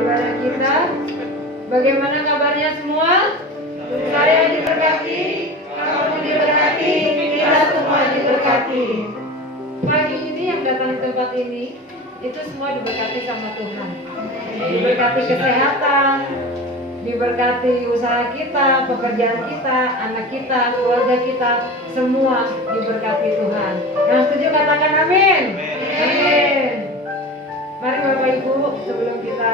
ibadah kita. Bagaimana kabarnya semua? Saya diberkati, kamu diberkati, kita semua diberkati. Pagi ini yang datang ke tempat ini, itu semua diberkati sama Tuhan. Diberkati kesehatan, diberkati usaha kita, pekerjaan kita, anak kita, keluarga kita, semua diberkati Tuhan. Yang setuju katakan amin. Amin. Mari Bapak Ibu, sebelum kita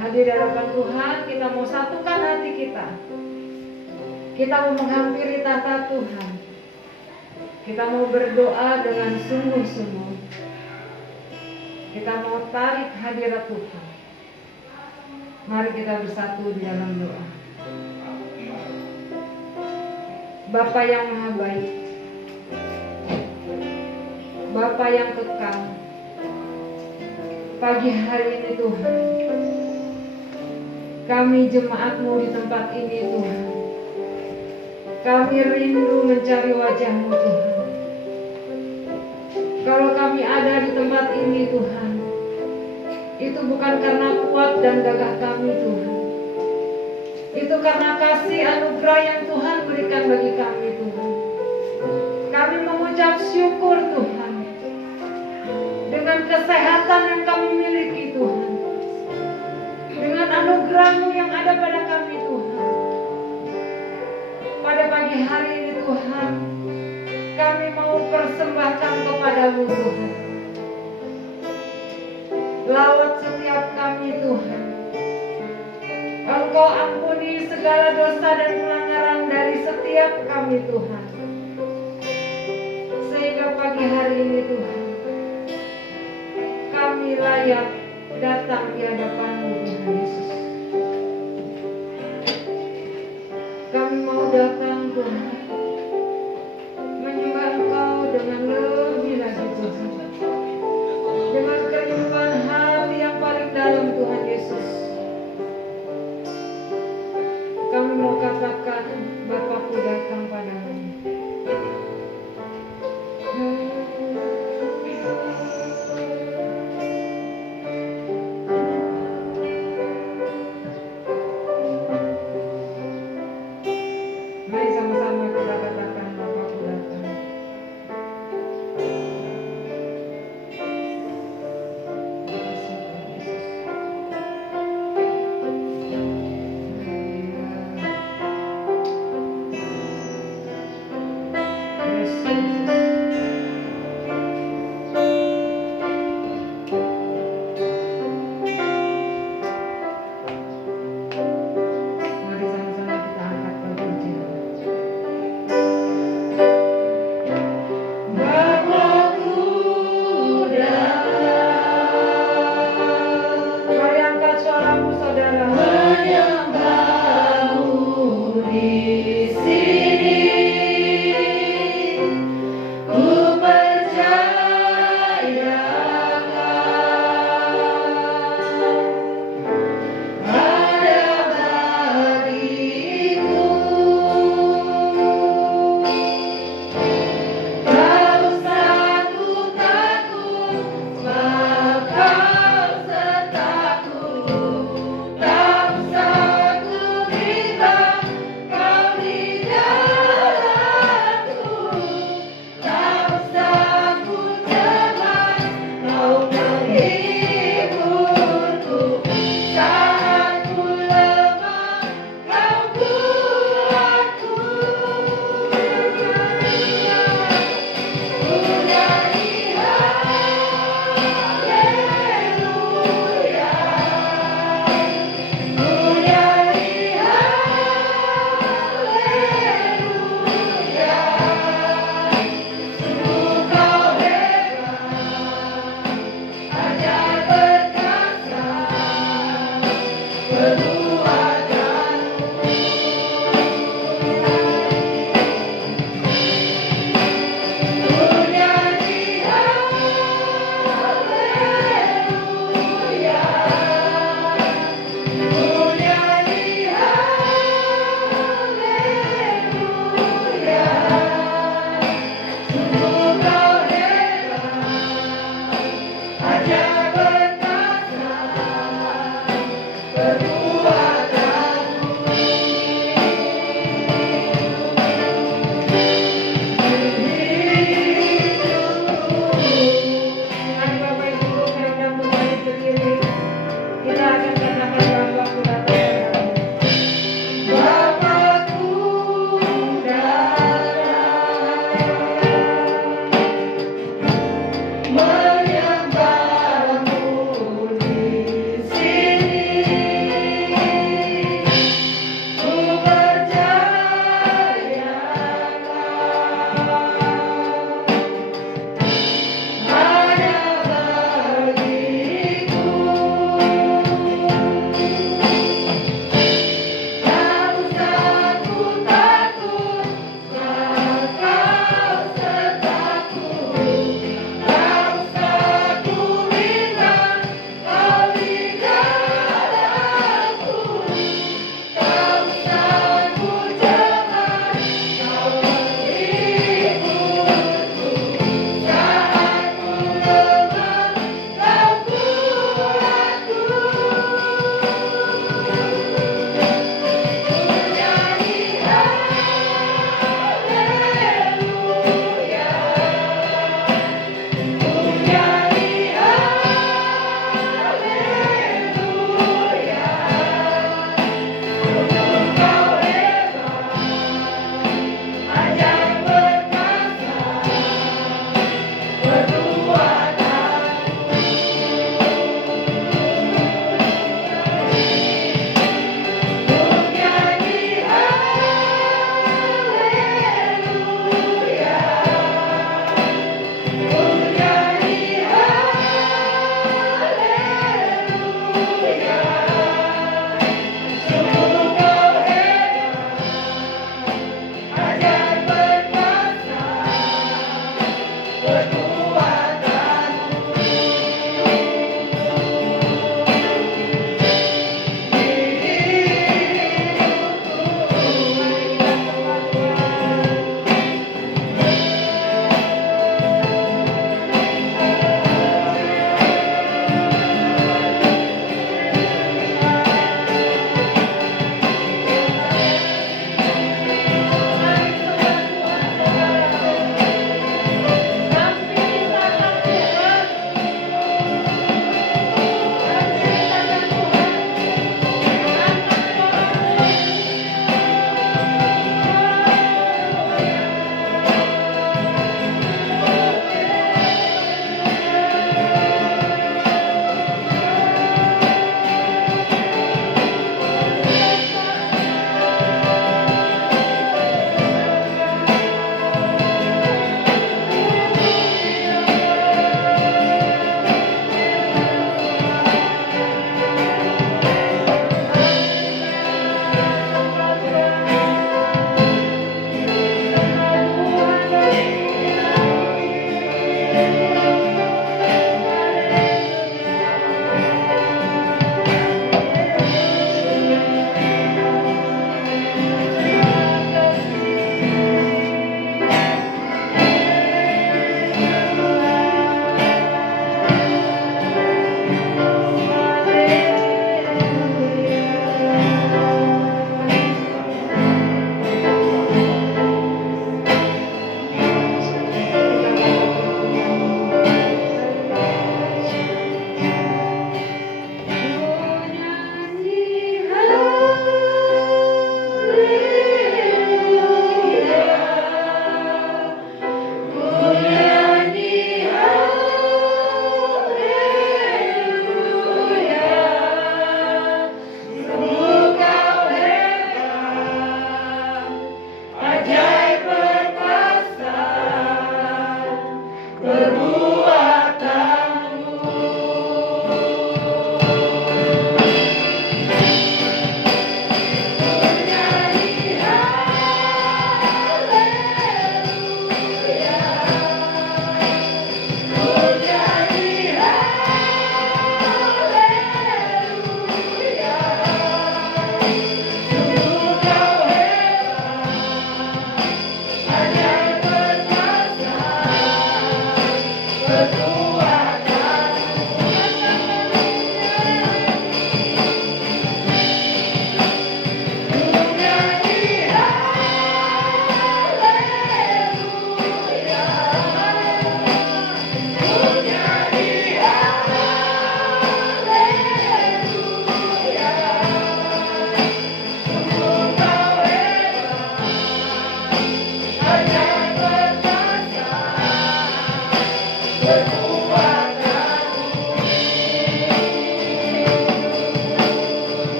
hadir di hadapan Tuhan, kita mau satukan hati kita. Kita mau menghampiri tata Tuhan. Kita mau berdoa dengan sungguh-sungguh. Kita mau tarik hadirat Tuhan. Mari kita bersatu di dalam doa. Bapa yang Maha Baik, Bapa yang kekal, pagi hari ini Tuhan, kami jemaat-Mu di tempat ini Tuhan, kami rindu mencari wajah-Mu Tuhan. Kalau kami ada di tempat ini Tuhan, itu bukan karena kuat dan gagah kami Tuhan. Itu karena kasih anugerah yang Tuhan berikan bagi kami Tuhan. Kami mengucap syukur Tuhan, dengan kesehatan yang kami miliki Tuhan, dengan anugerah-Mu yang ada pada kami Tuhan. Pada pagi hari ini Tuhan, kami mau persembahkan kepada-Mu Tuhan. Lawat setiap kami Tuhan. Engkau ampuni segala dosa dan pelanggaran dari setiap kami Tuhan. Sehingga pagi hari ini Tuhan, kami layak datang di hadapan-Mu Tuhan Yesus. Kami mau datang Tuhan, menyembah Engkau dengan lebih lagi Tuhan, dengan kerinduan hati yang paling dalam Tuhan Yesus. Kami mau katakan, Bapakku datang padamu. Mari sama-sama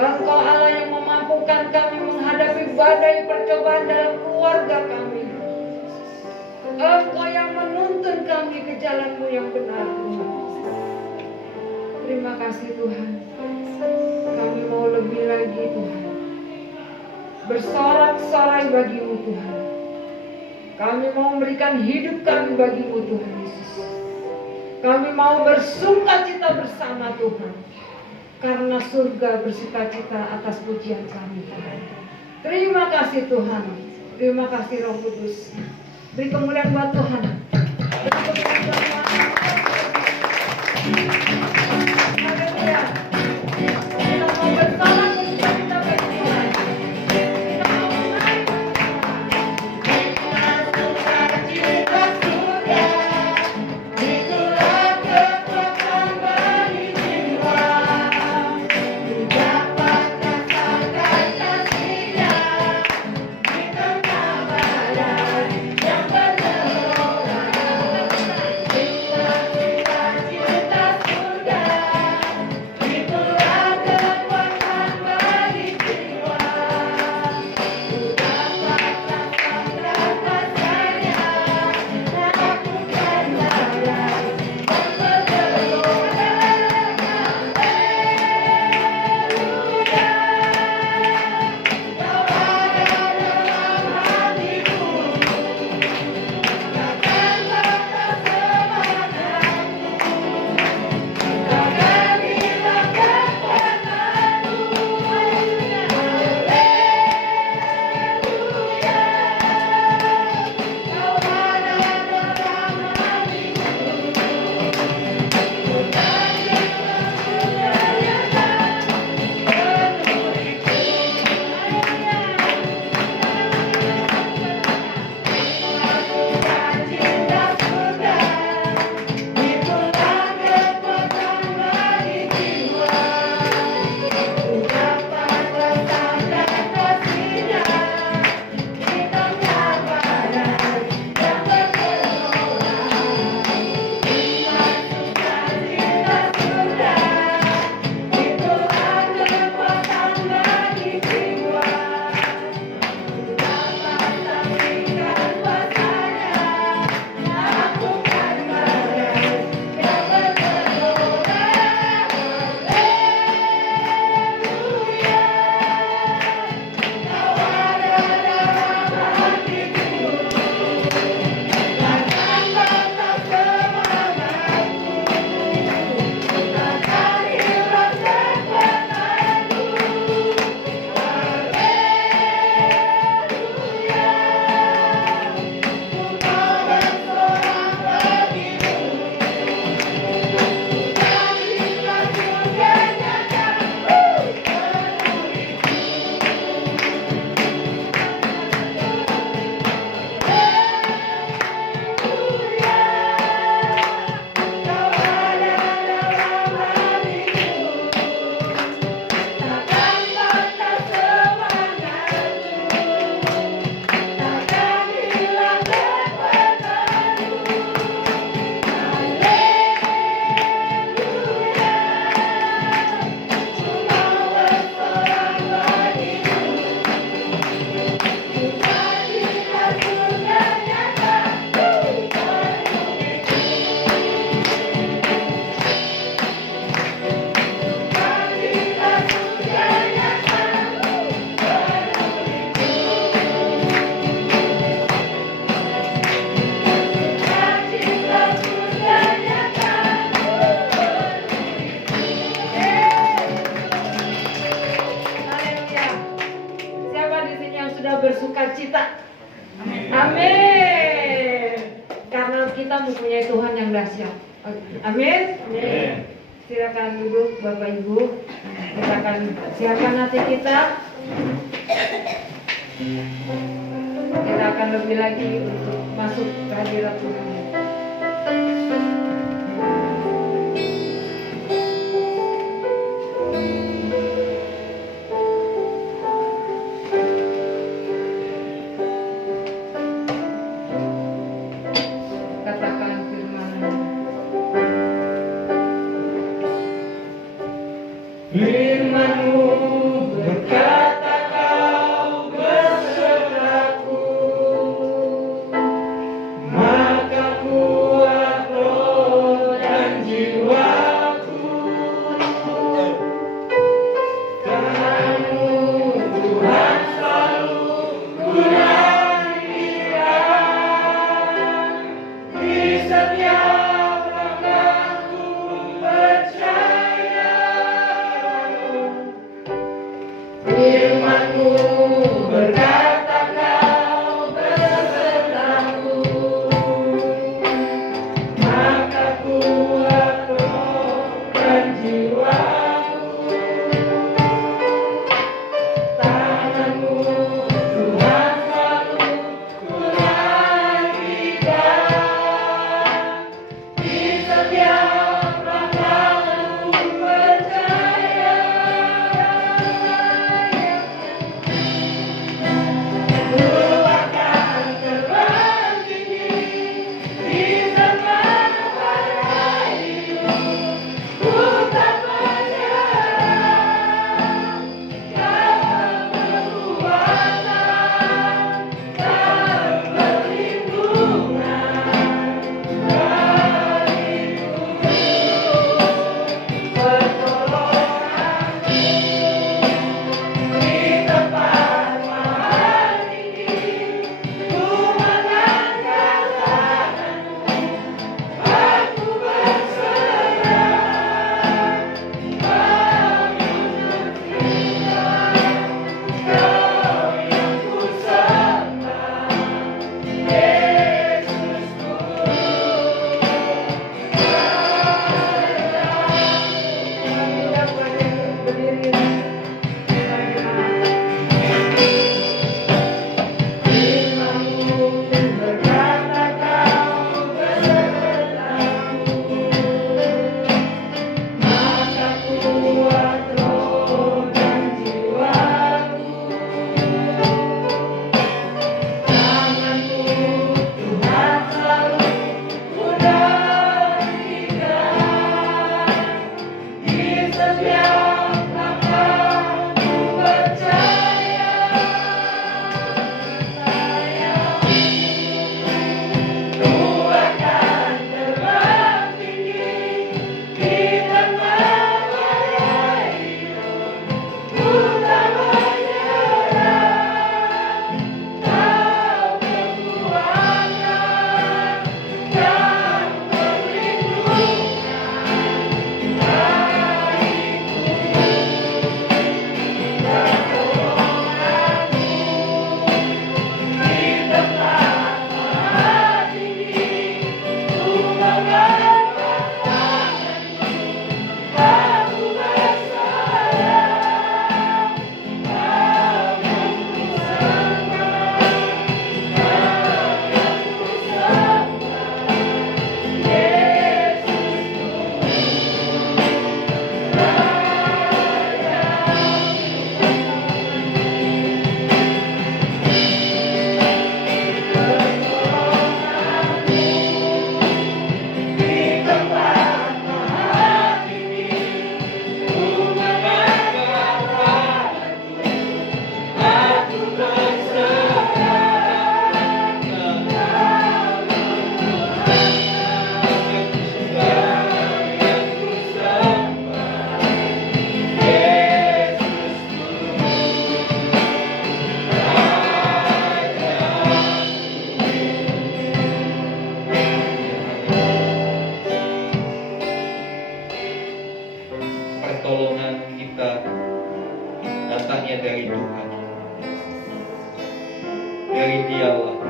Engkau Allah yang memampukan kami menghadapi badai percobaan dalam keluarga kami. Engkau yang menuntun kami ke jalan-Mu yang benar, Tuhan. Terima kasih Tuhan. Kami mau lebih lagi Tuhan bersorak-sorai bagi-Mu Tuhan. Kami mau memberikan hidup kami bagi-Mu Tuhan Yesus. Kami mau bersukacita bersama Tuhan, karena surga bersukacita atas pujian kami Tuhan. Terima kasih Tuhan. Terima kasih Roh Kudus. Beri kemuliaan buat Tuhan. Beri kemuliaan buat Tuhan. Haleluya. Kita mau bersama bersukacita bagi Tuhan. Kita mau menaik Tuhan. Kita sukacita surga. Itulah kekuatan bagi jiwa. Dapat rasakan kasih-Nya di tengah badai yang bergelora. Itulah sukacita surga. Itulah kekuatan bagi jiwa. Dapat rasakan kasih-Nya. Aku kan layar yang bergelora. Kau ada dalam hatiku, takkan patah semangatku, takkan hilang kekuatanmu. Haleluya. Kau ada dalam hatiku, takkan sukacita surga. Itulah kekuatan bagi jiwa. Dapat rasakan kasih-Nya di tengah badai yang bergelora. Itulah sukacita surga. Itulah kekuatan bagi jiwa. Dapat saksikan kuasa-Nya. Aku kan badai yang bergelora. Haleluya. Kau ada dalam hatiku, takkan patah semangatku, takkan hilang kekuatanku. Haleluya. Ku mau bersorak bagi-Mu, sukacita surga nyata penuhiku. Haleluya. Kau ada dalam hatiku, takkan patah semangatku, takkan hilang kekuatanmu. Haleluya. Ku mau bersorak bagi-Mu, sukacita surga nyata penuhiku. Sukacita surga nyata penuhiku. Sukacita surga nyata penuhiku. Haleluya. Siapa di sini yang sudah bersukacita? Amin. Karena kita mempunyai Tuhan yang dahsyat. Amin. Silakan duduk Bapak Ibu. Kita akan siapkan hati kita. Kita akan lebih lagi untuk masuk ke hadirat Tuhan. Katakan firman-Mu. Firman-Mu berkata, Kau besertaku. dari Dialah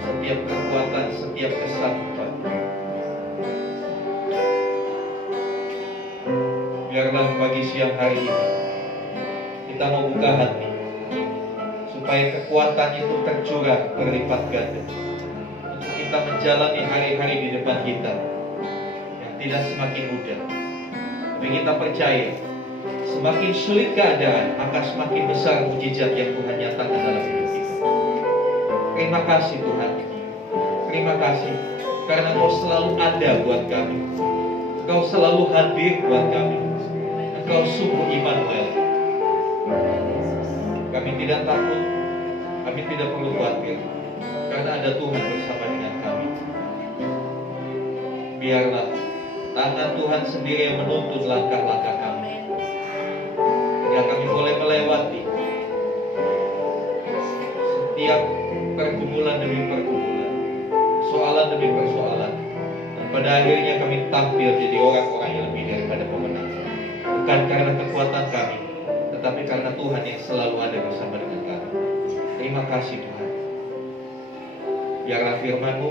setiap kekuatan, setiap kesanggupan. Biarlah pagi siang hari ini kita mau buka hati supaya kekuatan itu tercurah berlipat ganda untuk kita menjalani hari-hari di depan kita yang tidak semakin mudah. Tapi kita percaya semakin sulit keadaan akan semakin besar mujizat yang Tuhan nyatakan dalam hidup kita. Terima kasih Tuhan. Terima kasih karena Kau selalu ada buat kami. Kau selalu hadir buat kami. Engkau sungguh Immanuel. Kami tidak takut, kami tidak perlu khawatir, karena ada Tuhan bersama dengan kami. Biarlah tangan Tuhan sendiri yang menuntun langkah-langkah kami, hingga kami boleh melewati setiap pergumulan demi pergumulan, soalan demi persoalan, dan pada akhirnya kami tampil jadi orang-orang yang lebih daripada pemenang. Bukan karena kekuatan kami, tetapi karena Tuhan yang selalu ada bersama dengan kami. Terima kasih Tuhan. Biarlah firman-Mu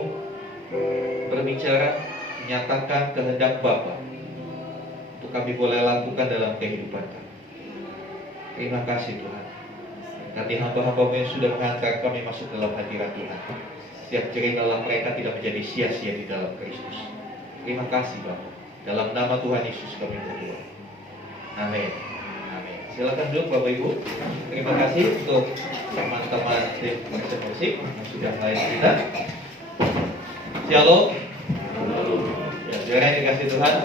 berbicara, menyatakan kehendak Bapa untuk kami boleh lakukan dalam kehidupan kami. Terima kasih Tuhan. Nanti hamba-hamba-Mu yang sudah menghantar kami masuk dalam hadirat Tuhan. Setiap jerih lelah mereka tidak menjadi sia-sia di dalam Kristus. Terima kasih Bapa. Dalam nama Tuhan Yesus kami berdoa. Amin. Amin. Silakan duduk Bapak Ibu. Terima kasih untuk teman-teman tim Worship Musik yang sudah melayani kita. Shalom. Ya, saudara yang dikasih Tuhan.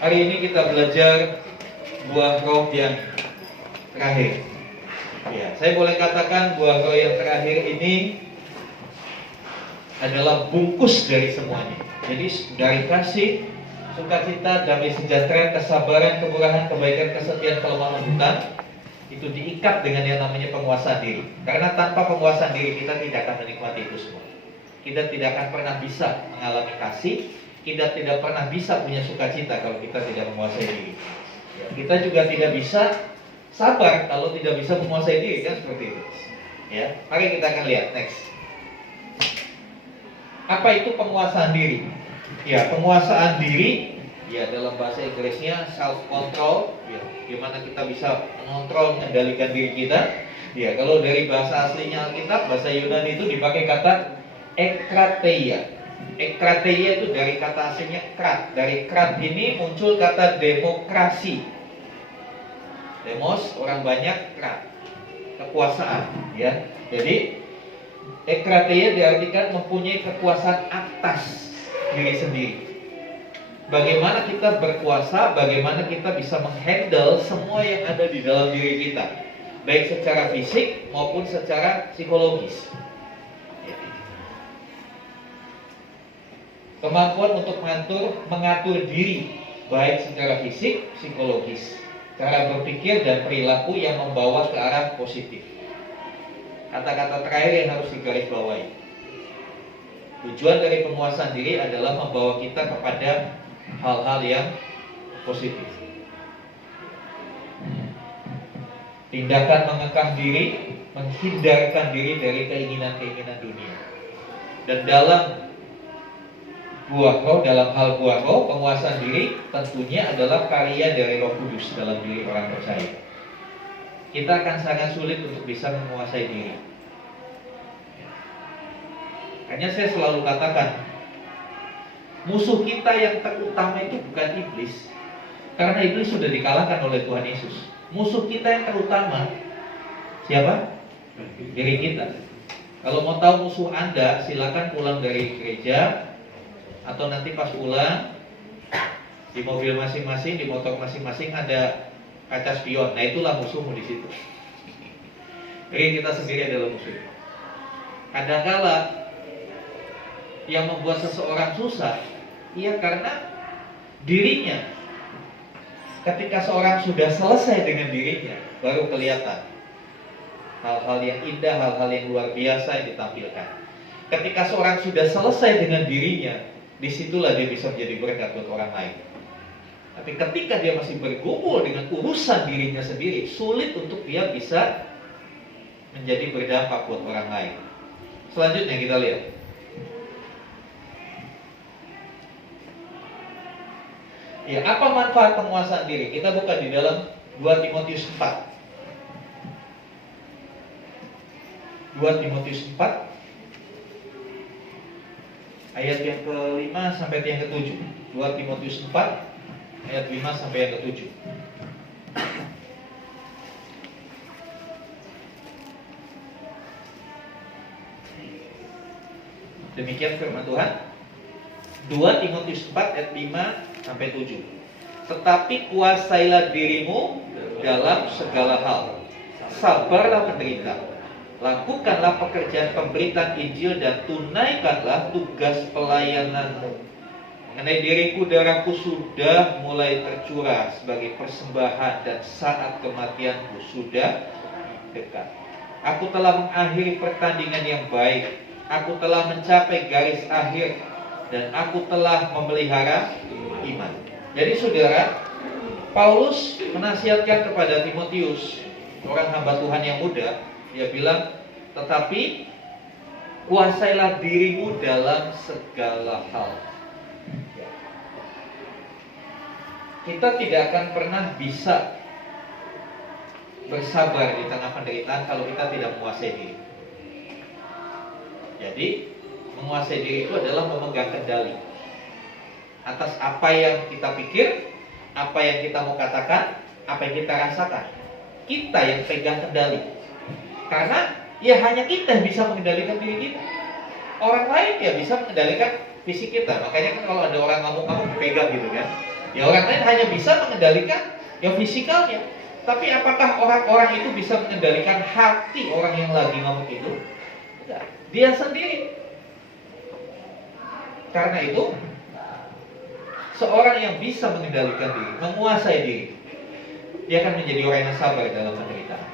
Hari ini kita belajar buah roh yang terakhir. Ya, saya boleh katakan buah roh yang terakhir ini adalah bungkus dari semuanya. Jadi dari kasih, sukacita, damai sejahtera, kesabaran, kemurahan, kebaikan, kesetiaan, kelemah lembutan itu diikat dengan yang namanya penguasaan diri. Karena tanpa penguasaan diri kita tidak akan menikmati itu semua. Kita tidak akan pernah bisa mengalami kasih, kita tidak pernah bisa punya sukacita kalau kita tidak menguasai diri. Ya, kita juga tidak bisa sabar kalau tidak bisa menguasai diri, kan seperti itu. Ya, mari kita akan lihat next. Apa itu penguasaan diri? Ya, penguasaan diri, ya dalam bahasa Inggrisnya self control, ya, gimana kita bisa mengontrol, mengendalikan diri kita. Ya, kalau dari bahasa aslinya Alkitab, bahasa Yunani itu dipakai kata ekrateia. Ekrateia itu dari kata aslinya krat. Dari krat ini muncul kata demokrasi. Demos, orang banyak, krat, kekuasaan. Ya, jadi ekrateia diartikan mempunyai kekuasaan atas diri sendiri. Bagaimana kita berkuasa, bagaimana kita bisa menghandle semua yang ada di dalam diri kita, baik secara fisik maupun secara psikologis. Kemampuan untuk mengatur diri, baik secara fisik, psikologis, cara berpikir dan perilaku yang membawa ke arah positif. Kata-kata terakhir yang harus digarisbawahi. Tujuan dari penguasaan diri adalah membawa kita kepada hal-hal yang positif. Tindakan mengekang diri, menghindarkan diri dari keinginan-keinginan dunia. Dan dalam buah roh, dalam hal buah roh, penguasaan diri tentunya adalah karya dari Roh Kudus dalam diri orang percaya. Kita akan sangat sulit untuk bisa menguasai diri. Hanya saya selalu katakan, musuh kita yang terutama itu bukan iblis, karena iblis sudah dikalahkan oleh Tuhan Yesus. Musuh kita yang terutama siapa? Diri kita. Kalau mau tahu musuh Anda, silakan pulang dari gereja, atau nanti pas pulang di mobil masing-masing, di motor masing-masing ada kaca spion. Nah, itulah musuhmu di situ. Jadi kita sendiri adalah musuh. Kadang-kala yang membuat seseorang susah, iya karena dirinya. Ketika seorang sudah selesai dengan dirinya, baru kelihatan hal-hal yang indah, hal-hal yang luar biasa yang ditampilkan. Ketika seorang sudah selesai dengan dirinya, disitulah dia bisa menjadi berkat buat orang lain. Tapi ketika dia masih bergumul dengan urusan dirinya sendiri, sulit untuk dia bisa menjadi berdampak buat orang lain. Selanjutnya kita lihat. Ya, apa manfaat penguasaan diri? Kita buka di dalam 2 Timotius 4. 2 Timotius 4 ayat yang ke-5 sampai yang ke-7. 2 Timotius 4 ayat 5 sampai yang ke-7. Demikian firman Tuhan. 2 Timotius 4 ayat 5 sampai 7. Tetapi kuasailah dirimu dalam segala hal. Sabarlah menderita. Lakukanlah pekerjaan pemberitaan Injil dan tunaikanlah tugas pelayananmu. Mengenai diriku, darahku sudah mulai tercurah sebagai persembahan dan saat kematianku sudah dekat. Aku telah mengakhiri pertandingan yang baik. Aku telah mencapai garis akhir dan aku telah memelihara iman. Jadi saudara, Paulus menasihatkan kepada Timotius, orang hamba Tuhan yang muda. Dia bilang, tetapi kuasailah dirimu dalam segala hal. Kita tidak akan pernah bisa bersabar di tengah penderitaan kalau kita tidak menguasai diri. Jadi, menguasai diri itu adalah memegang kendali atas apa yang kita pikir, apa yang kita mau katakan, apa yang kita rasakan. Kita yang pegang kendali. Karena ya hanya kita yang bisa mengendalikan diri kita. Orang lain ya bisa mengendalikan fisik kita. Makanya kan kalau ada orang ngamuk-ngamuk dipegang gitu kan. Ya orang lain hanya bisa mengendalikan ya fisikalnya. Tapi apakah orang-orang itu bisa mengendalikan hati orang yang lagi ngamuk itu? Tidak. Dia sendiri. Karena itu seorang yang bisa mengendalikan diri, menguasai diri, dia akan menjadi orang yang sabar dalam penderitaan.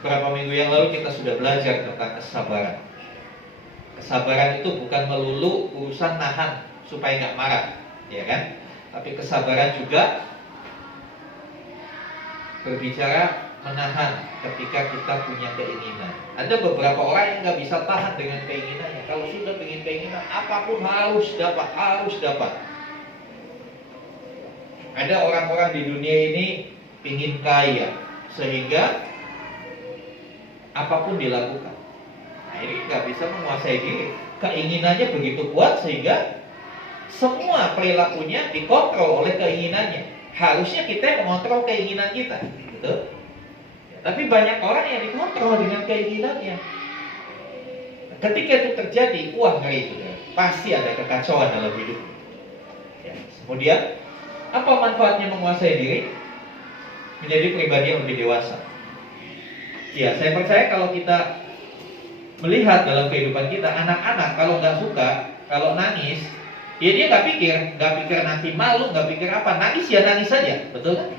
Beberapa minggu yang lalu kita sudah belajar tentang kesabaran. Kesabaran itu bukan melulu urusan nahan supaya nggak marah, ya kan? Tapi kesabaran juga berbicara menahan ketika kita punya keinginan. Ada beberapa orang yang nggak bisa tahan dengan keinginannya. Kalau sudah pengen keinginan, apapun harus dapat. Ada orang-orang di dunia ini ingin kaya, sehingga apapun dilakukan. Nah, ini nggak bisa menguasai diri. Keinginannya begitu kuat sehingga semua perilakunya dikontrol oleh keinginannya. Harusnya kita yang mengontrol keinginan kita, gitu. Ya, tapi banyak orang yang dikontrol dengan keinginannya. Ketika itu terjadi, wah ngeri sudah. Pasti ada kekacauan dalam hidup. Ya, kemudian apa manfaatnya menguasai diri? Menjadi pribadi yang lebih dewasa. Ya, saya percaya kalau kita melihat dalam kehidupan kita, anak-anak kalau nggak suka, kalau nangis, ya dia nggak pikir nanti malu, nggak pikir apa, nangis ya nangis saja, betul kan?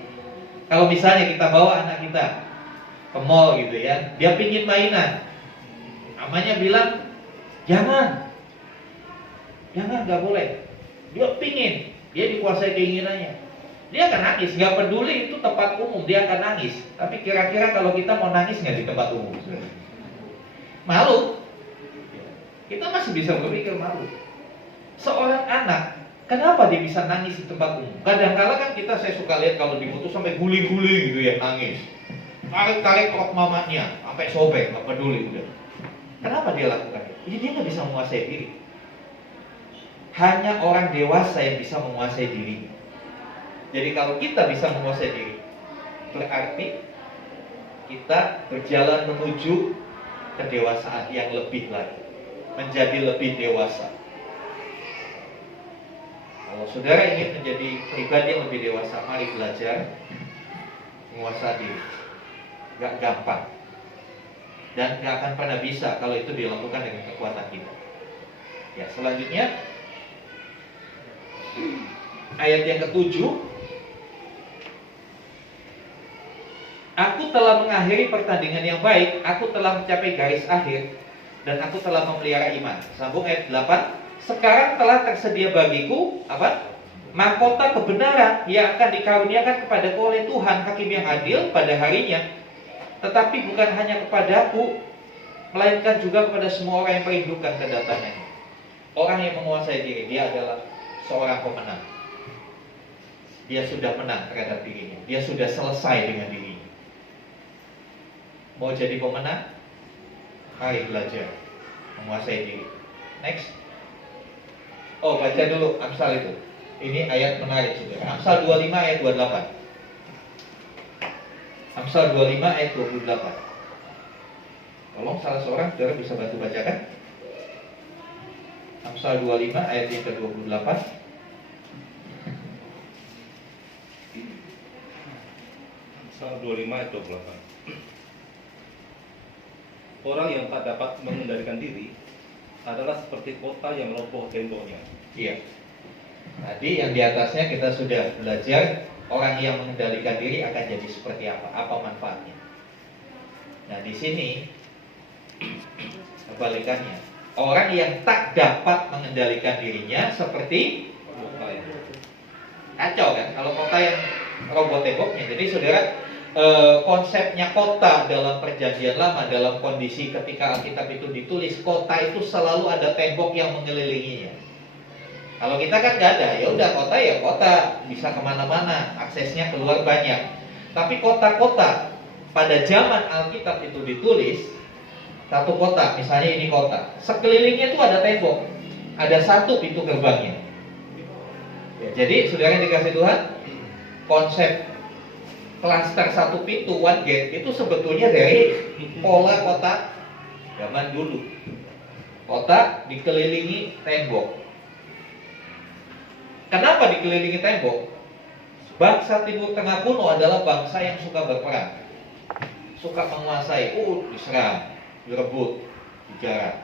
Kalau misalnya kita bawa anak kita ke mall gitu ya, dia pingin mainan, namanya bilang jangan, nggak boleh. Dia pingin, dia dikuasai keinginannya. Dia akan nangis, nggak peduli itu tempat umum, dia akan nangis. Tapi kira-kira kalau kita mau nangis nggak di tempat umum? Malu. Kita masih bisa berpikir malu. Seorang anak, kenapa dia bisa nangis di tempat umum? Kadang-kala kan saya suka lihat kalau di motor sampai guling-guling gitu ya, nangis. Tarik-tarik rok mamanya, sampai sobek, nggak peduli udah. Kenapa dia lakukan itu? Dia nggak bisa menguasai diri. Hanya orang dewasa yang bisa menguasai dirinya. Jadi kalau kita bisa menguasai diri, berarti kita berjalan menuju kedewasaan yang lebih lagi, menjadi lebih dewasa. Kalau saudara ingin menjadi pribadi yang lebih dewasa, mari belajar menguasai diri. Gak gampang, dan gak akan pernah bisa kalau itu dilakukan dengan kekuatan kita. Ya, selanjutnya ayat yang ke-7. Aku telah mengakhiri pertandingan yang baik, aku telah mencapai garis akhir, dan aku telah memelihara iman. Sambung ayat 8. Sekarang telah tersedia bagiku apa? Mahkota kebenaran yang akan dikaruniakan kepadaku oleh Tuhan Hakim yang adil pada harinya. Tetapi bukan hanya kepadaku, melainkan juga kepada semua orang yang merindukan kedatangannya. Orang yang menguasai diri, dia adalah seorang pemenang. Dia sudah menang terhadap dirinya. Dia sudah selesai dengan dirinya. Mau jadi pemenang? Mari belajar menguasai diri. Next. Oh, baca dulu Amsal itu. Ini ayat menarik juga. Amsal 25 ayat 28. Amsal 25 ayat 28. Tolong salah seorang saudara bisa bantu bacakan. Amsal 25 ayat yang ke-28. Amsal 25 ayat 28. Orang yang tak dapat mengendalikan diri adalah seperti kota yang roboh temboknya. Iya. Tadi yang di atasnya kita sudah belajar, orang yang mengendalikan diri akan jadi seperti apa manfaatnya. Nah, di sini kebalikannya. Orang yang tak dapat mengendalikan dirinya seperti Kota yang kacau kan? Kalau kota yang roboh temboknya. Jadi saudara, konsepnya kota dalam perjanjian lama, dalam kondisi ketika Alkitab itu ditulis, kota itu selalu ada tembok yang mengelilinginya. Kalau kita kan nggak ada, ya udah kota ya kota, bisa kemana-mana, aksesnya keluar banyak. Tapi kota-kota pada zaman Alkitab itu ditulis, satu kota, misalnya ini kota, sekelilingnya itu ada tembok, ada satu pintu gerbangnya. Ya, jadi saudara yang dikasih Tuhan, konsep klaster satu pintu, one gate, itu sebetulnya dari pola kota zaman dulu. Kota dikelilingi tembok. Kenapa dikelilingi tembok? Bangsa Timur Tengah kuno adalah bangsa yang suka berperang, suka menguasai, diserang, direbut, dijarah.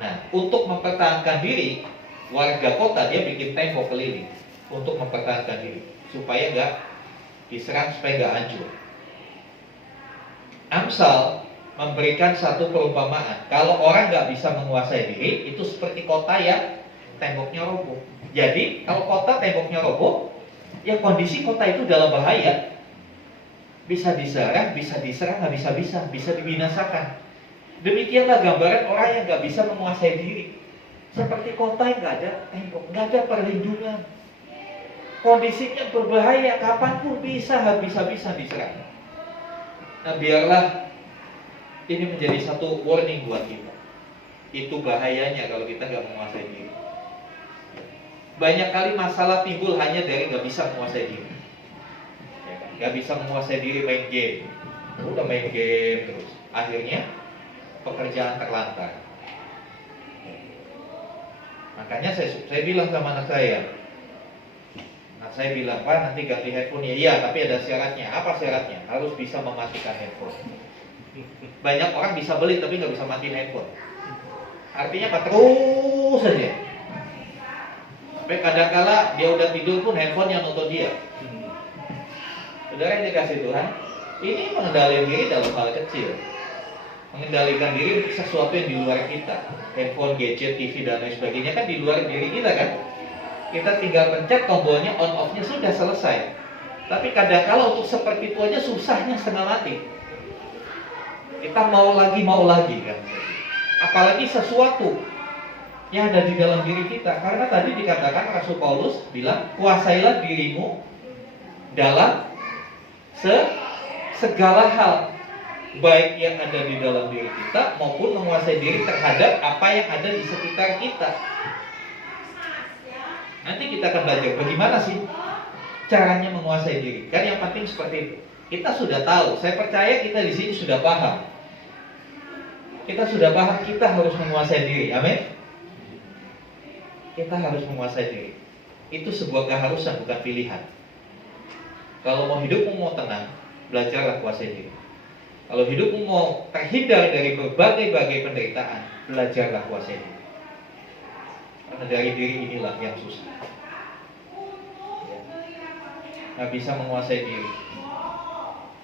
Nah, untuk mempertahankan diri, warga kota dia bikin tembok keliling untuk mempertahankan diri, supaya nggak diserang, supaya nggak hancur. Amsal memberikan satu perumpamaan. Kalau orang nggak bisa menguasai diri, itu seperti kota yang temboknya roboh. Jadi kalau kota temboknya roboh, ya kondisi kota itu dalam bahaya. Bisa diserang, bisa diserang, nggak bisa dibinasakan. Demikianlah gambaran orang yang nggak bisa menguasai diri. Seperti kota yang nggak ada tembok, nggak ada perlindungan. Kondisinya berbahaya, kapanpun bisa habis-habisan diserang. Nah, biarlah ini menjadi satu warning buat kita. Itu bahayanya kalau kita nggak menguasai diri. Banyak kali masalah timbul hanya dari nggak bisa menguasai diri. Nggak bisa menguasai diri, main game. Udah main game terus. Akhirnya pekerjaan terlantar. Makanya saya bilang sama anak saya, Pak, nanti ganti handphone ya. Iya, tapi ada syaratnya. Apa syaratnya? Harus bisa mematikan handphone. Banyak orang bisa beli tapi nggak bisa matiin handphone. Artinya apa? Terus saja. Sampai kadang-kala dia udah tidur pun handphone yang nonton dia. Saudara yang dikasih Tuhan, ini mengendalikan diri dalam hal kecil. Mengendalikan diri untuk sesuatu yang di luar kita. Handphone, gadget, TV, dan lain sebagainya kan di luar diri kita kan. Kita tinggal pencet tombolnya, on off-nya sudah selesai. Tapi kadang-kala untuk seperti itu aja susahnya setengah mati. Kita mau lagi kan. Apalagi sesuatu yang ada di dalam diri kita. Karena tadi dikatakan Rasul Paulus bilang, kuasailah dirimu dalam segala hal, baik yang ada di dalam diri kita maupun menguasai diri terhadap apa yang ada di sekitar kita. Nanti kita akan belajar bagaimana sih caranya menguasai diri. Kan yang penting seperti itu. Kita sudah tahu, saya percaya kita di sini sudah paham. Kita sudah paham kita harus menguasai diri. Amin. Kita harus menguasai diri. Itu sebuah keharusan, bukan pilihan. Kalau mau hidupmu mau tenang, belajarlah kuasai diri. Kalau hidupmu mau terhindar dari berbagai penderitaan, belajarlah kuasai diri. Karena dari diri inilah yang susah. Nggak bisa menguasai diri.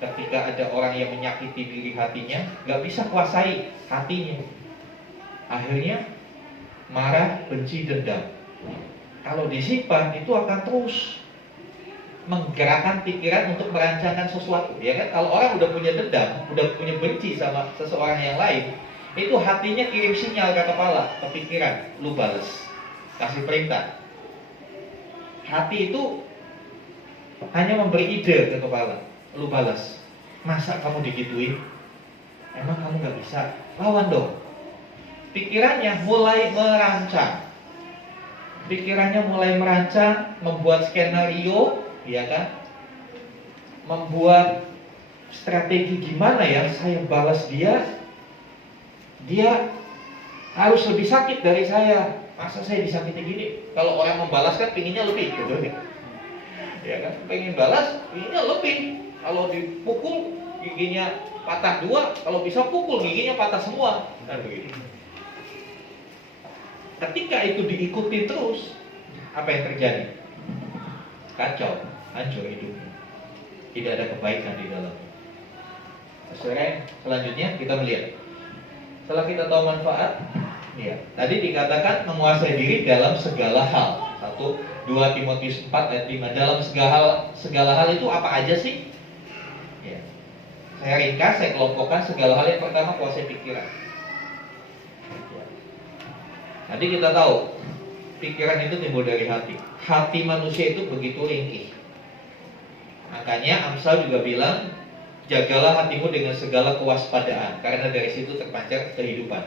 Ketika ada orang yang menyakiti diri hatinya, nggak bisa kuasai hatinya. Akhirnya marah, benci, dendam. Kalau disimpan itu akan terus. menggerakkan pikiran untuk merancangkan sesuatu, ya kan? Kalau orang udah punya dendam, udah punya benci sama seseorang yang lain, itu hatinya kirim sinyal ke kepala, ke pikiran, lu balas, kasih perintah. Hati itu hanya memberi ide ke kepala, lu balas. Masa kamu digituin? Emang kamu gak bisa? Lawan dong. Pikirannya mulai merancang. Pikirannya mulai merancang, membuat skenario, ya kan? Membuat strategi gimana ya saya balas dia. Dia harus lebih sakit dari saya. Masa saya disakiti gini? Kalau orang membalas kan pinginnya lebih, gitu ya. Ya kan? Pengen balas, pinginnya lebih. Kalau dipukul giginya patah 2, kalau bisa pukul giginya patah semua. Kan begitu. Ketika itu diikuti terus, apa yang terjadi? Kacau, hancur hidupnya. Tidak ada kebaikan di dalamnya. Saudara, selanjutnya kita melihat. Setelah kita tahu manfaat, ya, tadi dikatakan menguasai diri dalam segala hal. 2 Timotius 4 ayat 5. Dalam segala hal itu apa aja sih? Ya. Saya ringkas, saya kelompokkan segala hal. Yang pertama, kuasai pikiran. Tadi kita tahu pikiran itu timbul dari hati. Hati manusia itu begitu ringkih. Makanya Amsal juga bilang, jagalah hatimu dengan segala kewaspadaan, karena dari situ terpancar kehidupan.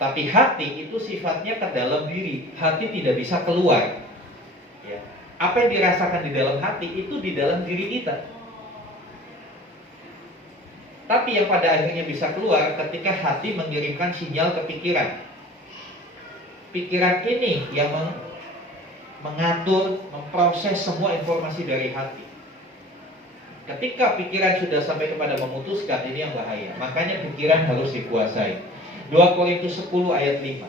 Tapi hati itu sifatnya ke dalam diri. Hati tidak bisa keluar, ya. Apa yang dirasakan di dalam hati itu di dalam diri kita. Tapi yang pada akhirnya bisa keluar ketika hati mengirimkan sinyal ke pikiran. Pikiran ini yang mengatur, memproses semua informasi dari hati. Ketika pikiran sudah sampai kepada memutuskan, ini yang bahaya. Makanya pikiran harus dikuasai. 2 Korintus 10 ayat 5.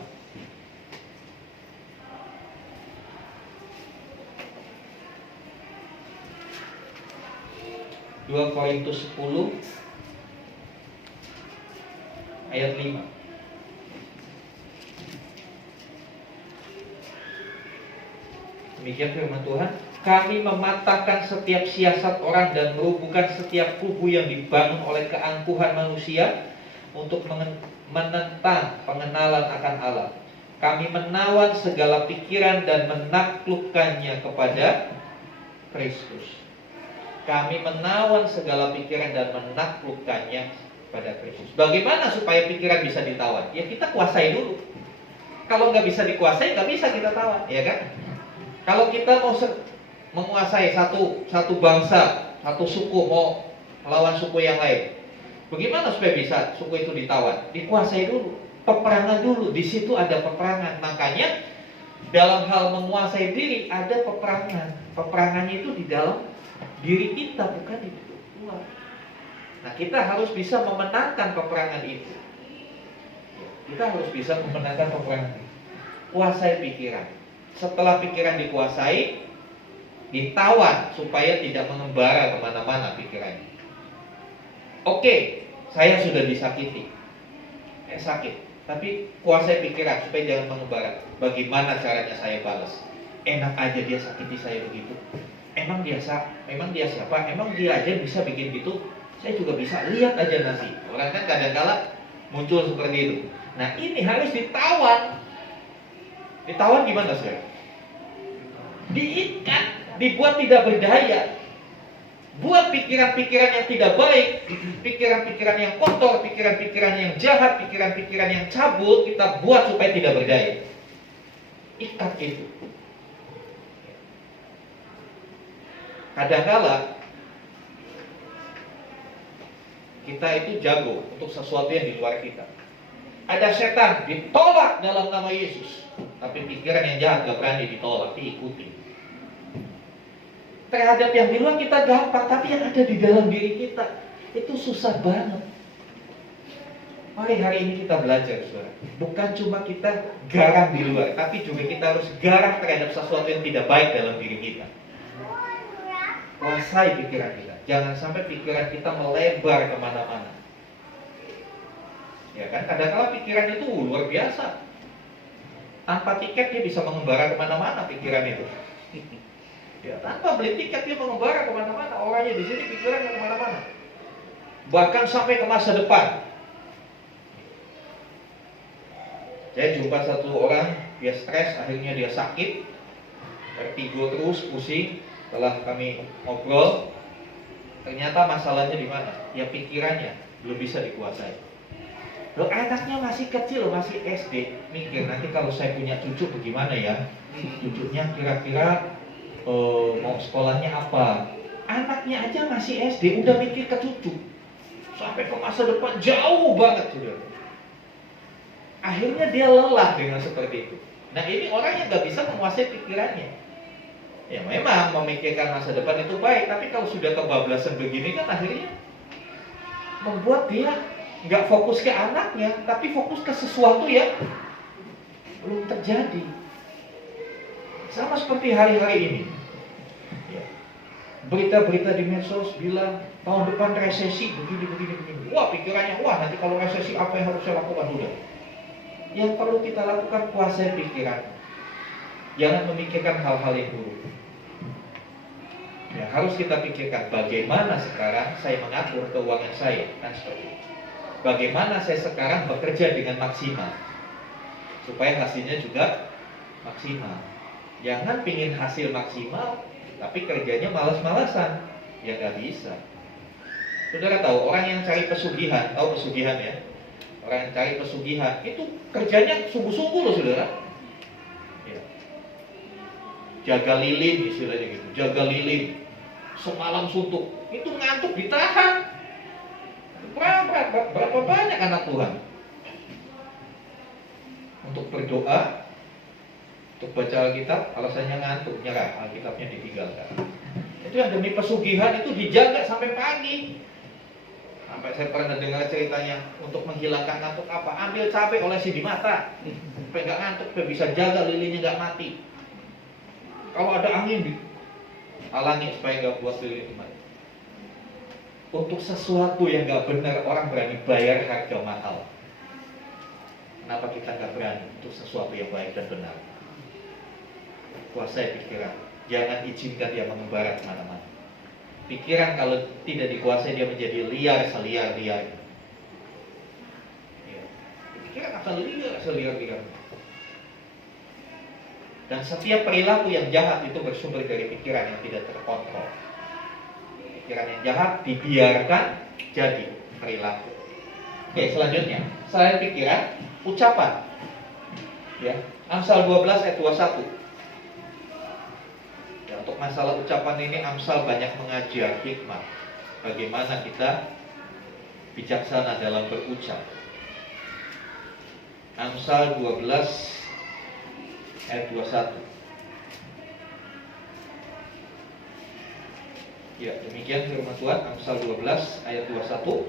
2 Korintus 10 ayat 5. Demikian firman Tuhan, kami mematahkan setiap siasat orang dan merubuhkan setiap kubu yang dibangun oleh keangkuhan manusia untuk menentang pengenalan akan Allah. Kami menawan segala pikiran dan menaklukkannya kepada Kristus. Kami menawan segala pikiran dan menaklukkannya kepada Kristus. Bagaimana supaya pikiran bisa ditawan? Ya kita kuasai dulu. Kalau nggak bisa dikuasai, nggak bisa kita tawan, ya kan? Kalau kita mau menguasai satu bangsa, satu suku, mau melawan suku yang lain, bagaimana supaya bisa suku itu ditawan? Dikuasai dulu, peperangan dulu. Di situ ada peperangan. Makanya dalam hal menguasai diri ada peperangan. Peperangannya itu di dalam diri kita, bukan di luar. Nah, kita harus bisa memenangkan peperangan itu. Kita harus bisa memenangkan peperangan itu. Kuasai pikiran. Setelah pikiran dikuasai, ditawan supaya tidak mengembara kemana-mana pikirannya. Oke, saya sudah disakiti, sakit, tapi kuasai pikiran supaya jangan mengembara. Bagaimana caranya saya balas? Enak aja dia sakiti saya begitu. Emang dia siapa? Emang dia aja bisa bikin gitu? Saya juga bisa. Lihat aja nanti. Orang kan kadang-kala muncul seperti itu. Nah, ini harus ditawan. Ditawan gimana, saudara? Diikat, dibuat tidak berdaya. Buat pikiran-pikiran yang tidak baik, pikiran-pikiran yang kotor, pikiran-pikiran yang jahat, pikiran-pikiran yang cabul, kita buat supaya tidak berdaya. Ikat itu. Kadang-kala kita itu jago untuk sesuatu yang di luar kita. Ada setan, ditolak dalam nama Yesus. Tapi pikiran yang jahat gak berani ditolak, diikuti. Terhadap yang di luar kita gampang, tapi yang ada di dalam diri kita itu susah banget. Mari hari ini kita belajar, saudara. Bukan cuma kita garang di luar, tapi juga kita harus garang terhadap sesuatu yang tidak baik dalam diri kita. Kuasai pikiran kita. Jangan sampai pikiran kita melebar kemana-mana. Ya kan, kadang-kadang pikiran itu luar biasa. Tanpa tiket dia bisa mengembara kemana-mana pikiran itu. Ya, tanpa beli tiket dia mengembara kemana-mana. Orangnya di sini pikirannya kemana-mana. Bahkan sampai ke masa depan. Saya jumpa satu orang, dia stres, akhirnya dia sakit, vertigo terus, pusing. Setelah kami ngobrol, ternyata masalahnya di mana? Ya pikirannya belum bisa dikuasai. Loh, anaknya masih kecil, masih SD, mikir nanti kalau saya punya cucu bagaimana ya? Cucunya kira-kira mau sekolahnya apa? Anaknya aja masih SD, udah mikir ke cucu. Sampai ke masa depan jauh banget sudah. Akhirnya dia lelah dengan seperti itu. Nah, ini orang yang nggak bisa menguasai pikirannya. Ya memang memikirkan masa depan itu baik, tapi kalau sudah kebablasan begini kan akhirnya membuat dia nggak fokus ke anaknya, tapi fokus ke sesuatu yang belum terjadi. Sama seperti hari-hari ini. Ya. Berita-berita di medsos bilang tahun depan resesi begini. Wah, pikirannya, wah nanti kalau resesi apa yang harus saya lakukan? Udah. Yang perlu kita lakukan, kuasai pikiran. Jangan memikirkan hal-hal yang buruk. Ya, harus kita pikirkan bagaimana sekarang saya mengatur keuangan saya, kan seperti itu. Bagaimana saya sekarang bekerja dengan maksimal supaya hasilnya juga maksimal. Jangan pingin hasil maksimal tapi kerjanya malas-malasan, ya nggak bisa. Saudara tahu orang yang cari pesugihan, tahu pesugihan ya? Orang yang cari pesugihan itu kerjanya sungguh-sungguh loh saudara. Ya. Jaga lilin istilahnya gitu, jaga lilin semalam suntuk, itu ngantuk ditahan. Berapa banyak anak Tuhan untuk berdoa, untuk baca Alkitab, alasannya ngantuk, nyerah, Alkitabnya ditinggalkan. Itu yang demi pesugihan itu dijaga sampai pagi. Sampai saya pernah dengar ceritanya, untuk menghilangkan ngantuk apa? Ambil cabai olesi di mata, supaya nggak ngantuk, supaya bisa jaga lilinnya nggak mati. Kalau ada angin, halangi supaya nggak buat lilin itu mati. Untuk sesuatu yang nggak benar, orang berani bayar harga mahal. Kenapa kita nggak berani untuk sesuatu yang baik dan benar? Kuasai pikiran. Jangan izinkan dia mengembara kemana-mana. Pikiran kalau tidak dikuasai dia menjadi liar seliar-liar. Ya. Pikiran akan liar seliar-liar. Dan setiap perilaku yang jahat itu bersumber dari pikiran yang tidak terkontrol. Pikiran yang jahat dibiarkan jadi perilaku. Oke, selanjutnya selain pikiran, ucapan. Ya, Amsal 12 ayat 21. Ya, untuk masalah ucapan ini Amsal banyak mengajar hikmah bagaimana kita bijaksana dalam berucap. Amsal 12 ayat 21. Ya, demikian firman Tuhan, Amsal 12 ayat 21.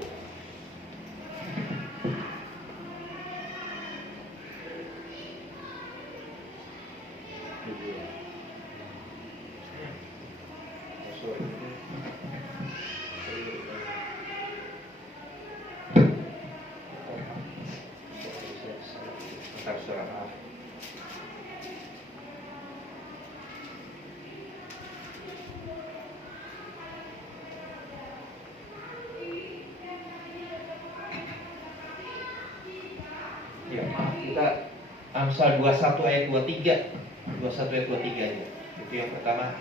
Ya, kita Amsal 21 ayat 23. 21 ayat 23 aja. Itu yang pertama.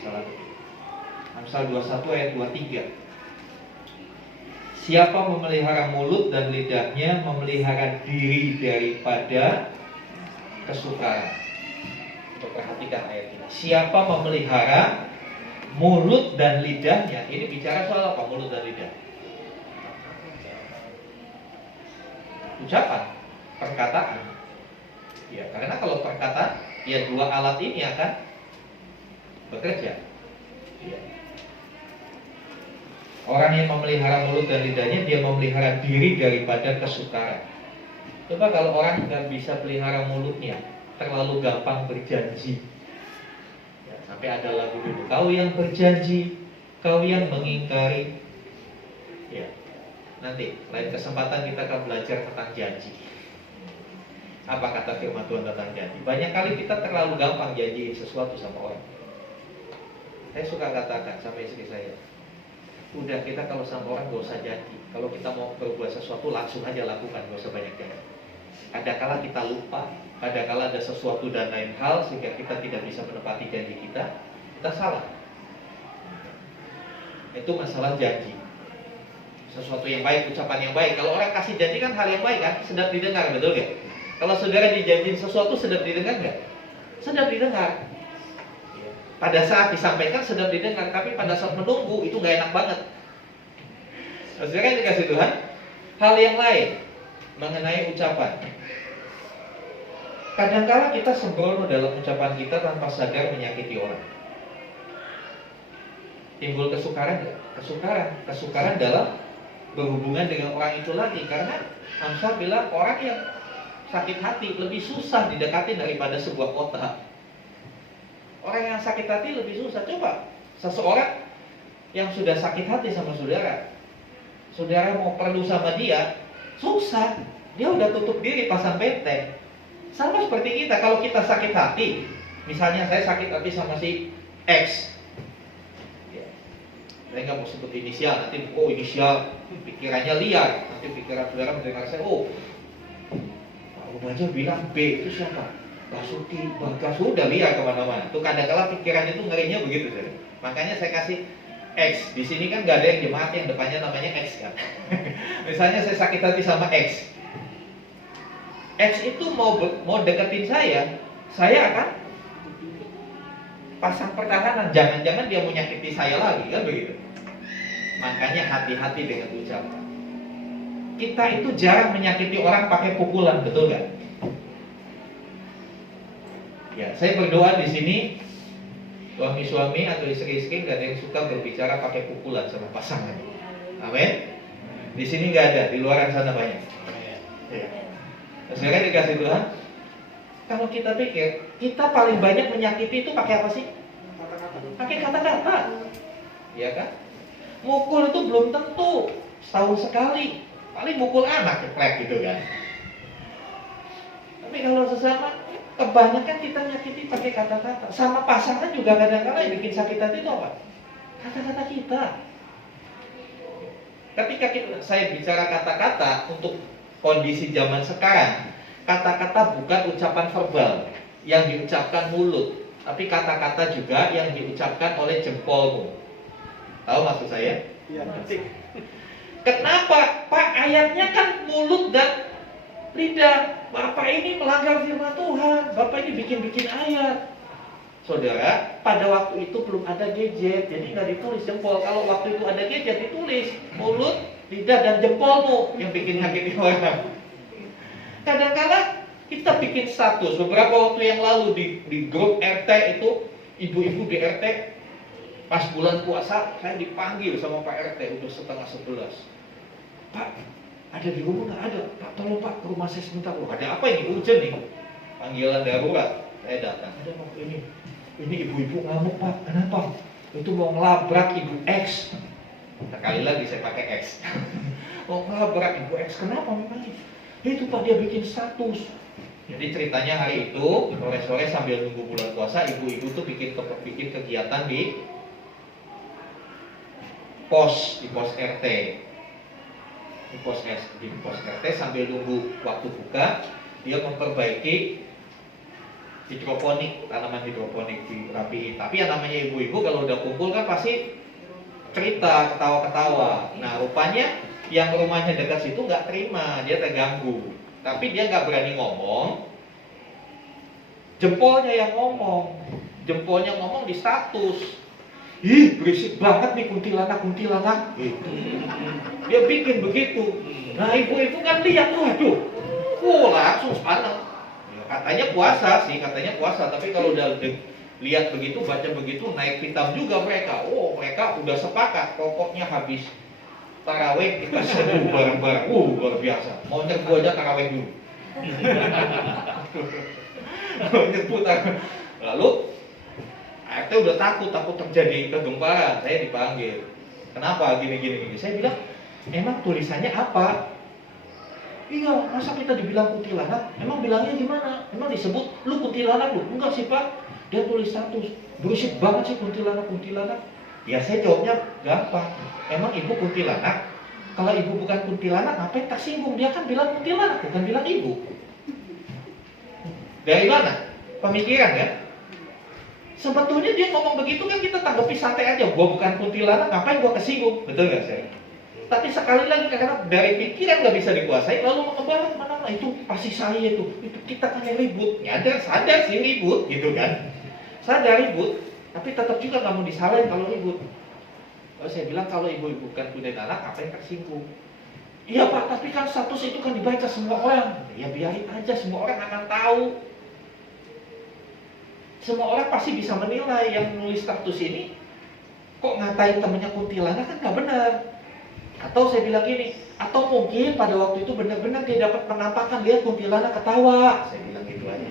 Salah. Amsal 21 ayat 23. Siapa memelihara mulut dan lidahnya, memelihara diri daripada kesukaran. Untuk perhatikan ayat ini. Siapa memelihara mulut dan lidahnya. Ini bicara soal apa mulut dan lidah? Ucapan, perkataan. Ya, karena kalau perkataan, ya dua alat ini akan bekerja. Ya. Orang yang memelihara mulut dan lidahnya, dia memelihara diri daripada kesukaran. Coba kalau orang nggak bisa pelihara mulutnya, terlalu gampang berjanji. Ya, sampai ada lagu dulu, kau yang berjanji, kau yang mengingkari. Ya. Nanti, lain kesempatan kita akan belajar tentang janji. Apa kata firman Tuhan tentang janji? Banyak kali kita terlalu gampang janjiin sesuatu sama orang. Saya suka katakan sama istri saya, udah kita kalau sama orang gak usah janji. Kalau kita mau berbuat sesuatu langsung aja lakukan, gak usah banyak janji. Kadang-kala kita lupa, kadang-kala ada sesuatu dan lain hal sehingga kita tidak bisa menepati janji kita salah. Itu masalah janji. Sesuatu yang baik, ucapan yang baik. Kalau orang kasih janji kan hal yang baik kan, sedap didengar, betul gak? Kalau saudara dijanjiin sesuatu sedap didengar gak? Sedap didengar. Pada saat disampaikan sedap didengar, tapi pada saat menunggu itu gak enak banget. Saudara yang dikasih Tuhan, hal yang lain mengenai ucapan. Kadang-kala kita sembrono dalam ucapan kita tanpa sadar menyakiti orang. Timbul kesukaran gak? Kesukaran dalam berhubungan dengan orang itu lagi. Karena Amsal bilang orang yang sakit hati lebih susah didekati daripada sebuah kota. Orang yang sakit hati lebih susah. Coba seseorang yang sudah sakit hati sama saudara, saudara mau perlu sama dia, susah. Dia udah tutup diri, pasang benteng. Sama seperti kita, kalau kita sakit hati, misalnya saya sakit hati sama si X, saya nggak mau sebut inisial, nanti inisial, pikirannya liar, nanti pikiran saudara mendengar saya, aja bilang B itu siapa? Basuki, Bagas, sudah liar kemana-mana. Tuh kadang-kala pikiran itu ngerinya begitu. Makanya saya kasih X. Di sini kan nggak ada yang jemaat yang depannya namanya X kan. Misalnya saya sakit hati sama X. X itu mau deketin saya akan pasang pertahanan. Jangan-jangan dia mau nyakiti saya lagi kan begitu. Makanya hati-hati dengan ucapan. Kita itu jarang menyakiti orang pakai pukulan, betul nggak? Ya, saya berdoa di sini suami-suami atau istri-istri nggak ada yang suka berbicara pakai pukulan sama pasangan. Amin. Di sini nggak ada, di luar sana banyak. Ya. Sekarang dikasih Tuhan. Kalau kita pikir kita paling banyak menyakiti itu pakai apa sih? Pakai kata-kata. Ya kan? Mukul itu belum tentu setahun sekali. Paling mukul anak ceplek gitu kan. Tapi kalau sesama, kebanyakan kita nyakiti pakai kata-kata. Sama pasangan juga kadang-kadang yang bikin sakit hati itu apa? Kata-kata kita. Ketika saya bicara kata-kata untuk kondisi zaman sekarang, kata-kata bukan ucapan verbal yang diucapkan mulut, tapi kata-kata juga yang diucapkan oleh jempolmu. Tahu maksud saya? Iya. Kenapa? Pak, ayatnya kan mulut dan lidah. Bapak ini melanggar firman Tuhan. Bapak ini bikin-bikin ayat. Saudara, pada waktu itu belum ada gadget, jadi nggak ditulis jempol. Kalau waktu itu ada gadget, ditulis mulut, lidah, dan jempolmu yang bikin nyakitin orang. Kadang-kadang kita bikin status. Beberapa waktu yang lalu di grup RT itu, ibu-ibu di RT, pas bulan puasa, saya dipanggil sama Pak RT udah 10:30. Pak, ada di rumah nggak? Ada. Pak, tolong Pak ke rumah saya sebentar. Loh, ada apa ini? Hujan nih. Panggilan darurat. Saya datang. Ada mau ini ibu-ibu ngamuk Pak. Kenapa? Itu mau ngelabrak ibu X. Sekali lagi saya pakai X. Mau ngelabrak ibu X. Kenapa memangnya? Itu Pak, dia bikin status. Jadi ceritanya hari itu sore-sore sambil nunggu bulan puasa, ibu-ibu tuh bikin kegiatan di pos RT. Di pos RT sambil nunggu waktu buka, dia memperbaiki hidroponik, tanaman hidroponik dirapiin. Tapi yang namanya ibu-ibu kalau udah kumpul kan pasti cerita, ketawa-ketawa. Nah rupanya yang rumahnya dekat situ nggak terima, dia terganggu. Tapi dia nggak berani ngomong. Jempolnya yang ngomong. Jempolnya ngomong di status. Ih, berisik banget nih kuntilanak. Gitu. Dia bikin begitu. Nah, ibu-ibu kan lihat, waduh, langsung panas. Ya, katanya puasa, tapi kalau udah lihat begitu, baca begitu, naik hitam juga mereka. Oh, mereka udah sepakat, pokoknya habis tarawih kita seduh bareng-bareng. Luar biasa. Mau nyerbu aja tarawih dulu. Lalu RT udah takut terjadi kegemparan. Saya dipanggil. Kenapa gini? Saya bilang, emang tulisannya apa? Iya, masa kita dibilang kuntilanak? Emang bilangnya gimana? Emang disebut, lu kuntilanak lu? Enggak sih Pak, dia tulis status. Berisik banget sih kuntilanak. Ya saya jawabnya gampang. Emang ibu kuntilanak? Kalau ibu bukan kuntilanak, ngapain tersinggung? Dia kan bilang kuntilanak, bukan bilang ibu. Dari mana? Pemikiran ya? Sebetulnya dia ngomong begitu kan kita tanggapi santai aja. Gua bukan kuntilanak, ngapain gua kesinggung? Betul nggak saya? Tapi sekali lagi karena dari pikiran nggak bisa dikuasai, lalu mengebalik mana itu pasti saya itu kita kan yang ribut, sadar sih ribut gitu kan, sadar ribut, tapi tetap juga nggak mau disalahin kalau ribut. Lalu saya bilang kalau ibu bukan kuntilanak, apa yang tersinggung? Iya Pak, tapi kan status itu kan dibaca semua orang. Ya biarin aja, semua orang akan tahu. Semua orang pasti bisa menilai yang nulis status ini kok ngatain temennya kuntilanak kan nggak benar. Atau saya bilang gini, atau mungkin pada waktu itu benar-benar dia dapat penampakan, lihat kuntilanak ketawa. Saya bilang gitu aja.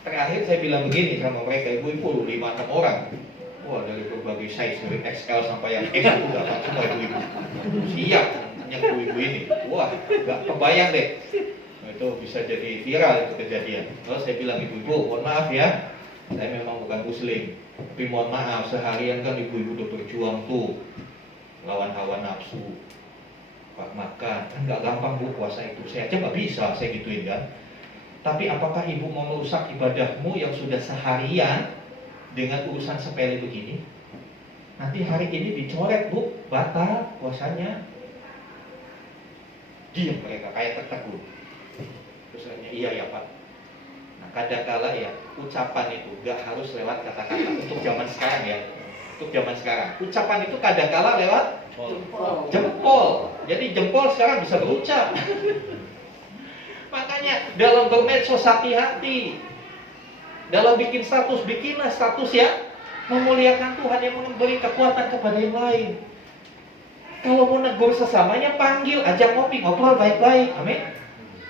Terakhir saya bilang begini sama mereka, ibu-ibu 5-6 orang. Wah, dari berbagai size, dari XL sampai yang S itu datang semua ibu-ibu. Siap, yang ibu-ibu ini. Wah, gak kebayang deh. Nah, itu bisa jadi viral itu kejadian. Lalu saya bilang, ibu-ibu, mohon maaf ya, saya memang bukan muslim. Tapi mohon maaf, seharian kan ibu-ibu udah berjuang tuh lawan hawa nafsu, Pak makan, kan nggak gampang Bu puasa itu. Saya aja nggak bisa, saya gituin kan. Tapi apakah ibu mau merusak ibadahmu yang sudah seharian dengan urusan sepele begini? Nanti hari ini dicoret Bu, batal puasanya. Diam mereka kayak tertegun. Terus katanya, iya ya Pak. Nah kadangkala ya ucapan itu nggak harus lewat kata-kata untuk zaman sekarang ya. Untuk zaman sekarang, ucapan itu kadangkala lewat jempol. Jadi jempol sekarang bisa berucap. Makanya dalam bermedsos hati-hati. Dalam bikin status, bikinlah status ya memuliakan Tuhan yang memberi kekuatan kepada yang lain. Kalau mau negur sesamanya, panggil, ajak ngopi, ngobrol baik-baik. Amin.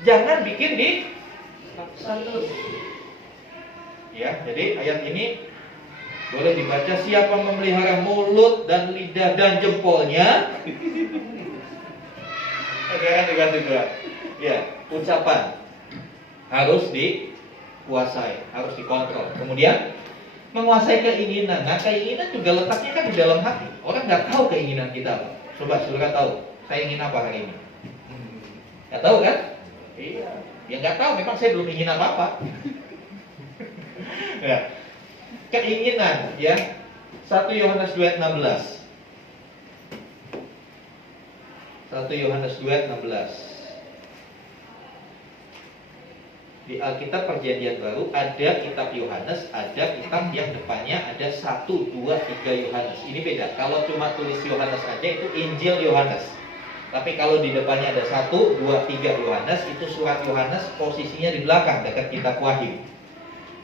Jangan bikin di status. Ya, jadi ayat ini boleh dibaca, siapa memelihara mulut dan lidah dan jempolnya. Sekarang diganti dua. Ya, ucapan harus dikuasai, harus dikontrol. Kemudian menguasai keinginan. Nah, keinginan juga letaknya kan di dalam hati. Orang nggak tahu keinginan kita. Coba saudara tahu, saya ingin apa hari ini? Nggak tahu kan? Iya. Ya nggak tahu. Memang saya belum ingin apa-apa. Ya. Keinginan ya 1 Yohanes 2:16. 1 Yohanes 2:16. Di Alkitab Perjanjian Baru ada kitab Yohanes, ada kitab yang depannya ada 1, 2, 3 Yohanes. Ini beda. Kalau cuma tulis Yohanes aja itu Injil Yohanes. Tapi kalau di depannya ada 1, 2, 3 Yohanes, itu surat Yohanes posisinya di belakang dekat kitab Wahyu.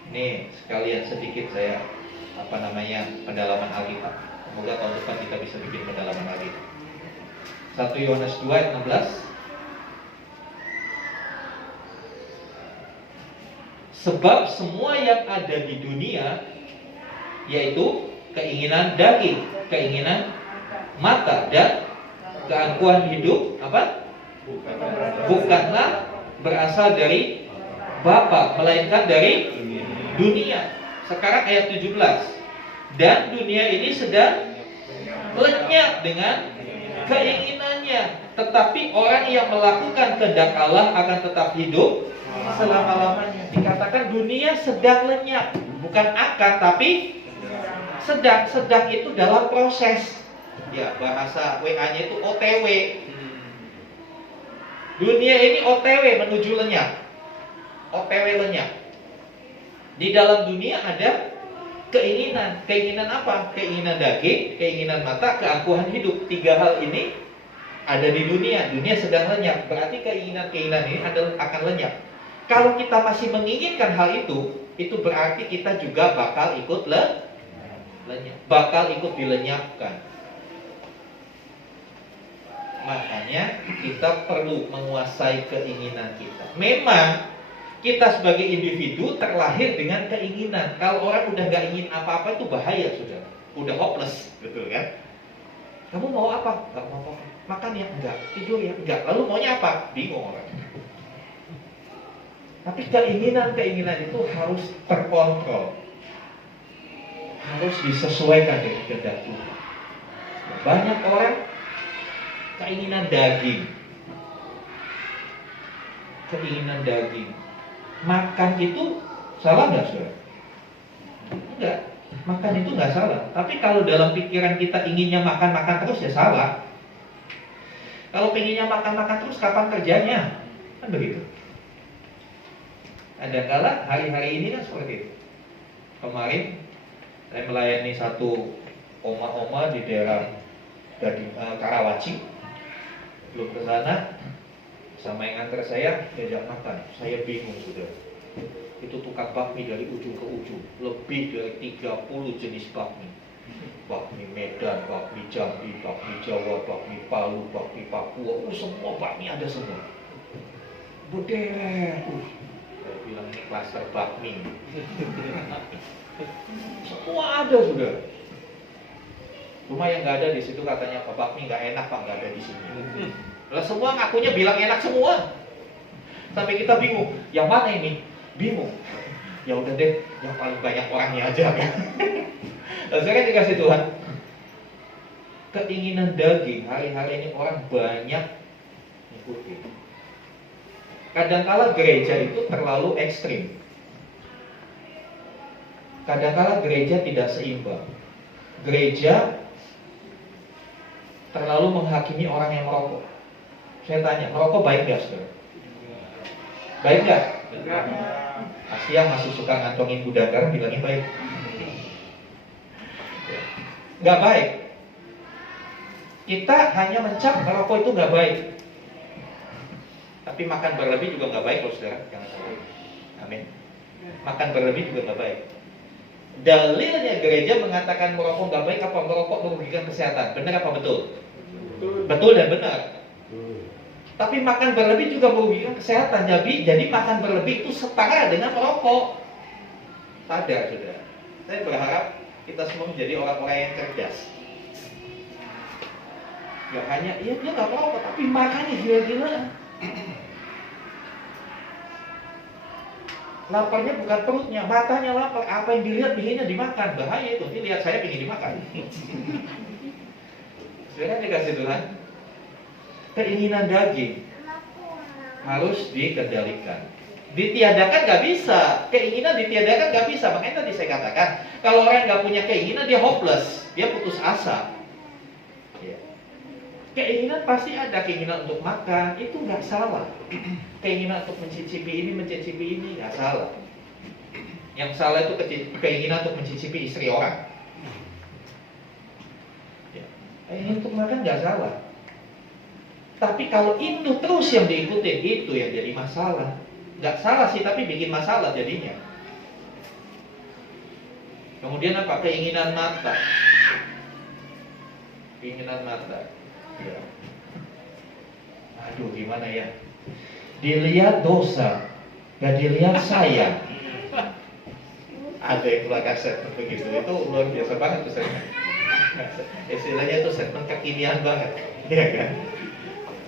Nih sekalian sedikit saya pendalaman Alkitab. Semoga tahun depan kita bisa bikin pendalaman Alkitab. 1 Yohanes 2:16. Sebab semua yang ada di dunia, yaitu keinginan daging, keinginan mata dan keangkuhan hidup, apa? Bukanlah berasal dari Bapa, melainkan dari dunia. Sekarang ayat 17. Dan dunia ini sedang lenyap dengan keinginannya, tetapi orang yang melakukan kehendak Allah akan tetap hidup selama-lamanya. Dikatakan dunia sedang lenyap, bukan akan tapi sedang. Sedang itu dalam proses. Ya, bahasa WA-nya itu OTW. Dunia ini OTW menuju lenyap. OTW lenyap. Di dalam dunia ada keinginan. Keinginan apa? Keinginan daging, keinginan mata, keangkuhan hidup. 3 hal ini ada di dunia. Dunia sedang lenyap. Berarti keinginan-keinginan ini akan lenyap. Kalau kita masih menginginkan hal itu berarti kita juga bakal ikut lenyap. Bakal ikut dilenyapkan. Makanya kita perlu menguasai keinginan kita. Memang kita sebagai individu terlahir dengan keinginan. Kalau orang udah gak ingin apa-apa itu bahaya, sudah. Udah hopeless, betul kan? Kamu mau apa? Gak mau apa-apa. Makan ya enggak, tidur ya enggak. Lalu maunya apa? Bingung orang. Tapi keinginan itu harus terkontrol, harus disesuaikan dengan kehendak Tuhan. Banyak orang keinginan daging. Makan itu salah nggak, saudara? Enggak, makan itu nggak salah. Tapi kalau dalam pikiran kita inginnya makan terus ya salah. Kalau pengennya makan terus, kapan kerjanya? Kan begitu. Ada kala hari-hari ini kan seperti itu. Kemarin saya melayani satu oma-oma di daerah Karawaci. Belum ke sana, sama yang nganter saya diajak makan. Saya bingung sudah. Itu tukang bakmi dari ujung ke ujung, lebih dari 30 jenis bakmi. Bakmi Medan, bakmi Jambi, bakmi Jawa, bakmi Palu, bakmi Papua, semua bakmi ada semua. Berderet. Saya bilang ini klaster bakmi. Semua ada sudah. Cuma yang nggak ada di situ katanya Pak, bakmi nggak enak Pak, nggak ada di sini. Lah semua ngakunya bilang enak semua. Sampai kita bingung, yang mana ini? Bingung. Ya udah deh, yang paling banyak orangnya aja kan. Nah, saya kan dikasih Tuhan. Keinginan daging hari-hari ini orang banyak ngikutin. Kadangkala gereja itu terlalu ekstrim. Kadangkala gereja tidak seimbang. Gereja terlalu menghakimi orang yang merokok. Saya tanya, merokok baik nggak, saudara? Baik nggak? Asia masih suka ngantongin budakar, bilangnya baik. Nggak baik. Kita hanya mencap merokok itu nggak baik. Tapi makan berlebih juga nggak baik loh, saudara. Jangan salah. Amin. Makan berlebih juga nggak baik. Dalilnya gereja mengatakan merokok nggak baik apa merokok merugikan kesehatan? Benar apa betul? Betul dan benar. Tapi makan berlebih juga merugikan kesehatan. Jadi makan berlebih itu setara dengan merokok. Sadar, saudara. Saya berharap kita semua menjadi orang-orang yang cerdas. Gak hanya, iya dia gak merokok, tapi makannya gila-gilaan. Laparnya bukan perutnya, matanya lapar. Apa yang dilihat pinginnya dimakan. Bahaya itu, nanti lihat saya pingin dimakan. Sebenarnya dikasih Tuhan, keinginan daging harus dikendalikan. Ditiadakan gak bisa. Keinginan ditiadakan gak bisa. Makanya tadi saya katakan, kalau orang gak punya keinginan, dia hopeless, dia putus asa. Keinginan pasti ada. Keinginan untuk makan, itu gak salah. Keinginan untuk mencicipi ini gak salah. Yang salah itu keinginan untuk mencicipi istri orang. Keinginan untuk makan gak salah. Tapi kalau itu terus yang diikutin, itu yang jadi masalah. Gak salah sih, tapi bikin masalah jadinya. Kemudian apa? Keinginan mata. Keinginan mata. Ya. Aduh, gimana ya? Dilihat dosa, gak dilihat sayang. Ada yang keluar kaset begitu, itu luar biasa banget tuh saya. Istilahnya itu statement kekinian banget, ya kan?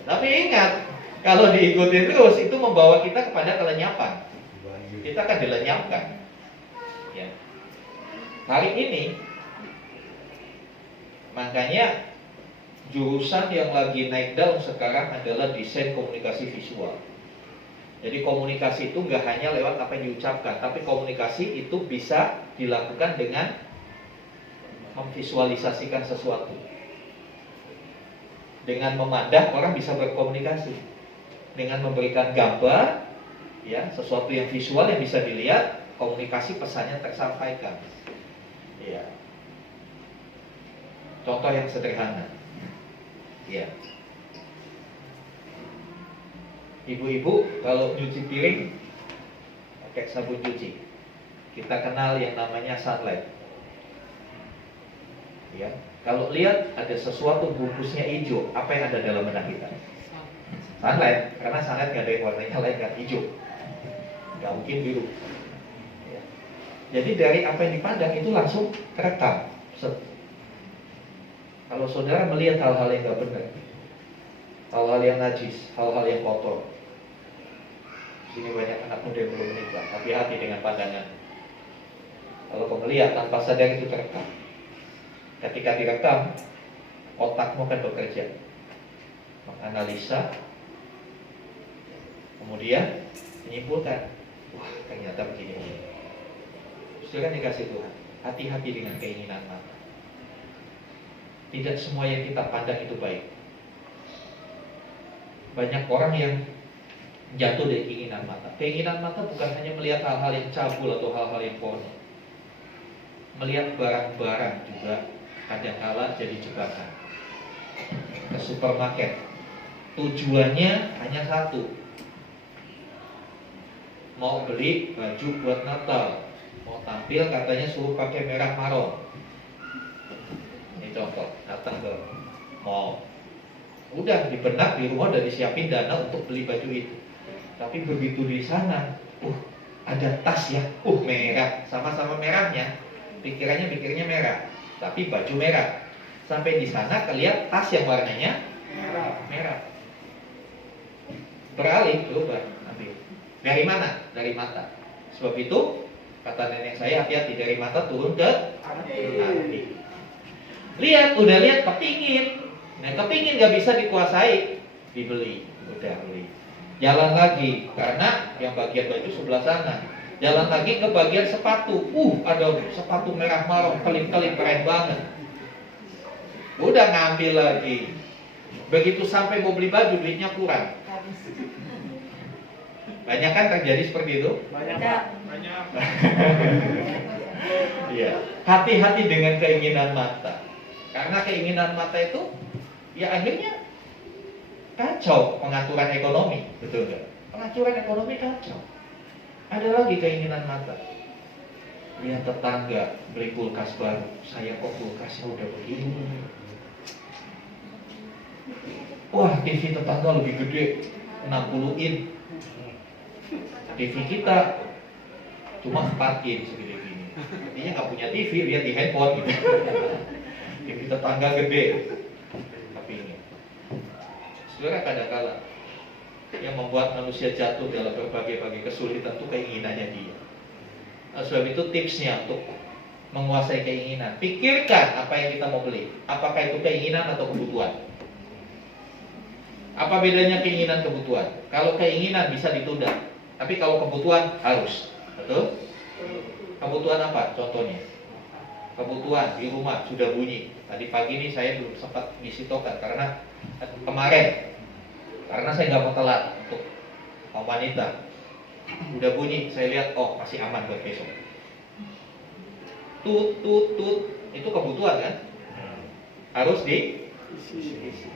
Tapi ingat, kalau diikuti terus itu membawa kita kepada kelenyapan. Kita akan dilenyapkan. Ya. Hari ini, makanya jurusan yang lagi naik daun sekarang adalah desain komunikasi visual. Jadi komunikasi itu nggak hanya lewat apa yang diucapkan, tapi komunikasi itu bisa dilakukan dengan memvisualisasikan sesuatu. Dengan memandang orang bisa berkomunikasi. Dengan memberikan gambar, ya, sesuatu yang visual yang bisa dilihat, komunikasi pesannya tersampaikan. Ya. Contoh yang sederhana. Ya. Ibu-ibu kalau nyuci piring pakai sabun cuci. Kita kenal yang namanya sunlight. Ya. Kalau lihat ada sesuatu bungkusnya hijau, apa yang ada dalam benak kita? Sunlight, karena sunlight nggak ada yang warnanya lain kan hijau, nggak mungkin biru. Ya. Jadi dari apa yang dipandang itu langsung terekam. Kalau saudara melihat hal-hal yang nggak benar, hal-hal yang najis, hal-hal yang kotor. Di sini banyak anak muda yang belum menikah, hati-hati dengan pandangan. Kalau kau melihat tanpa sadar itu terekam. Ketika direkam, otakmu akan bekerja, menganalisa, kemudian menyimpulkan, wah ternyata begini. Saudara dikasih Tuhan, hati-hati dengan keinginan mata. Tidak semua yang kita pandang itu baik. Banyak orang yang jatuh dari keinginan mata. Keinginan mata bukan hanya melihat hal-hal yang cabul atau hal-hal yang porno. Melihat barang-barang juga kadang-kala jadi jebakan. Ke supermarket, tujuannya hanya satu, mau beli baju buat Natal, mau tampil katanya suruh pakai merah marun. Ini contoh, datang ke mall, udah di benak di rumah udah disiapin dana untuk beli baju itu. Tapi begitu di sana, ada tas ya, merah, sama-sama merahnya, pikirnya merah, tapi baju merah. Sampai di sana kelihat tas yang warnanya merah. Beralih, coba ambil. Dari mana? Dari mata. Sebab itu kata nenek saya, hati-hati dari mata turun ke hati. Lihat, udah lihat kepingin. Nah, kepingin gak bisa dikuasai, dibeli, udah beli. Jalan lagi, karena yang bagian baju sebelah sana. Jalan lagi ke bagian sepatu. Ada sepatu merah marun, kelip-kelip keren banget. Udah ngambil lagi. Begitu sampai mau beli baju, duitnya kurang. Banyak kan terjadi seperti itu? Banyak. Iya. Hati-hati dengan keinginan mata. Karena keinginan mata itu, ya akhirnya kacau pengaturan ekonomi, betul nggak? Pengaturan ekonomi kacau. Ada lagi keinginan mata. Lihat tetangga beli kulkas baru, saya kok kulkasnya udah begini. Wah, TV tetangga lebih gede, 60 in. TV kita cuma 4 in segede gini. Artinya nggak punya TV, lihat di handphone gitu. TV tetangga gede. Tapi ini, saudara, kadang-kala yang membuat manusia jatuh dalam berbagai kesulitan itu keinginannya dia. Nah, sebab itu tipsnya untuk menguasai keinginan. Pikirkan apa yang kita mau beli. Apakah itu keinginan atau kebutuhan? Apa bedanya keinginan kebutuhan? Kalau keinginan bisa ditunda, tapi kalau kebutuhan harus. Betul? Kebutuhan apa? Contohnya, kebutuhan di rumah sudah bunyi. Tadi pagi ini saya belum sempat ngisi token karena kemarin, karena saya nggak mau telat untuk kaum wanita. Udah bunyi, saya lihat, masih aman buat besok. Tut, itu kebutuhan kan? Harus diisi.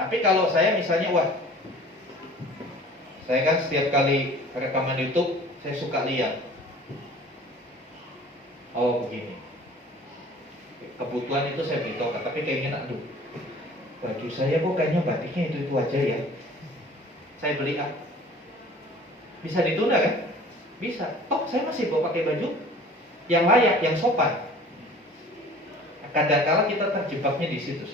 Tapi kalau saya misalnya, saya kan setiap kali rekaman YouTube, saya suka lihat. Begini. Kebutuhan itu saya beli token, tapi keinginan, baju saya kok kayaknya batiknya itu aja ya. Saya beli bisa ditunda kan? Bisa. Saya masih mau pakai baju yang layak, yang sopan. Kadang-kala kita terjebaknya di situ.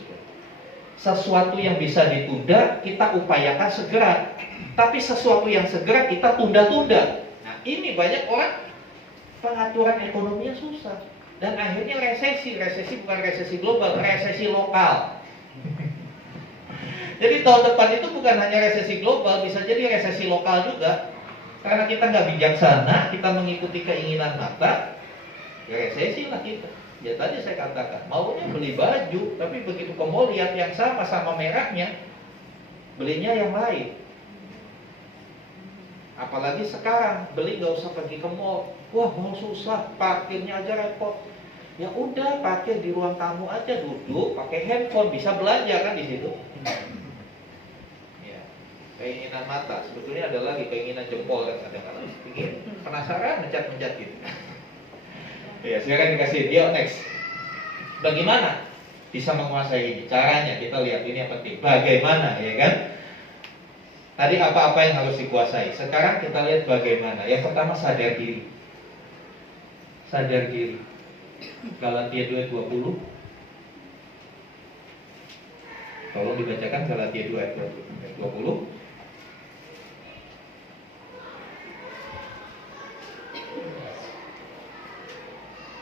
Sesuatu yang bisa ditunda kita upayakan segera, tapi sesuatu yang segera kita tunda-tunda. Nah, ini banyak orang pengaturan ekonominya susah dan akhirnya resesi bukan resesi global, resesi lokal. Jadi tahun depan itu bukan hanya resesi global, bisa jadi resesi lokal juga. Karena kita nggak bijaksana, kita mengikuti keinginan mata, ya resesi lah kita. Ya tadi saya katakan, maunya beli baju, tapi begitu ke mall lihat yang sama merahnya, belinya yang lain. Apalagi sekarang, beli nggak usah pergi ke mall. Mall susah, parkirnya aja repot. Ya udah, parkir di ruang tamu aja, duduk, pakai handphone, bisa belanja kan di situ. Ya, keinginan mata, sebetulnya ada lagi keinginan jempol kan kadang-kadang. Ingin penasaran, mencat gitu. Ya, silakan dikasih. Yuk, next. Bagaimana bisa menguasai ini? Caranya kita lihat, ini yang penting. Bagaimana, ya kan? Tadi apa-apa yang harus dikuasai. Sekarang kita lihat bagaimana. Yang pertama, sadar diri. Sadar diri. Galatia 2:20. Tolong dibacakan Galatia 2 ayat 20.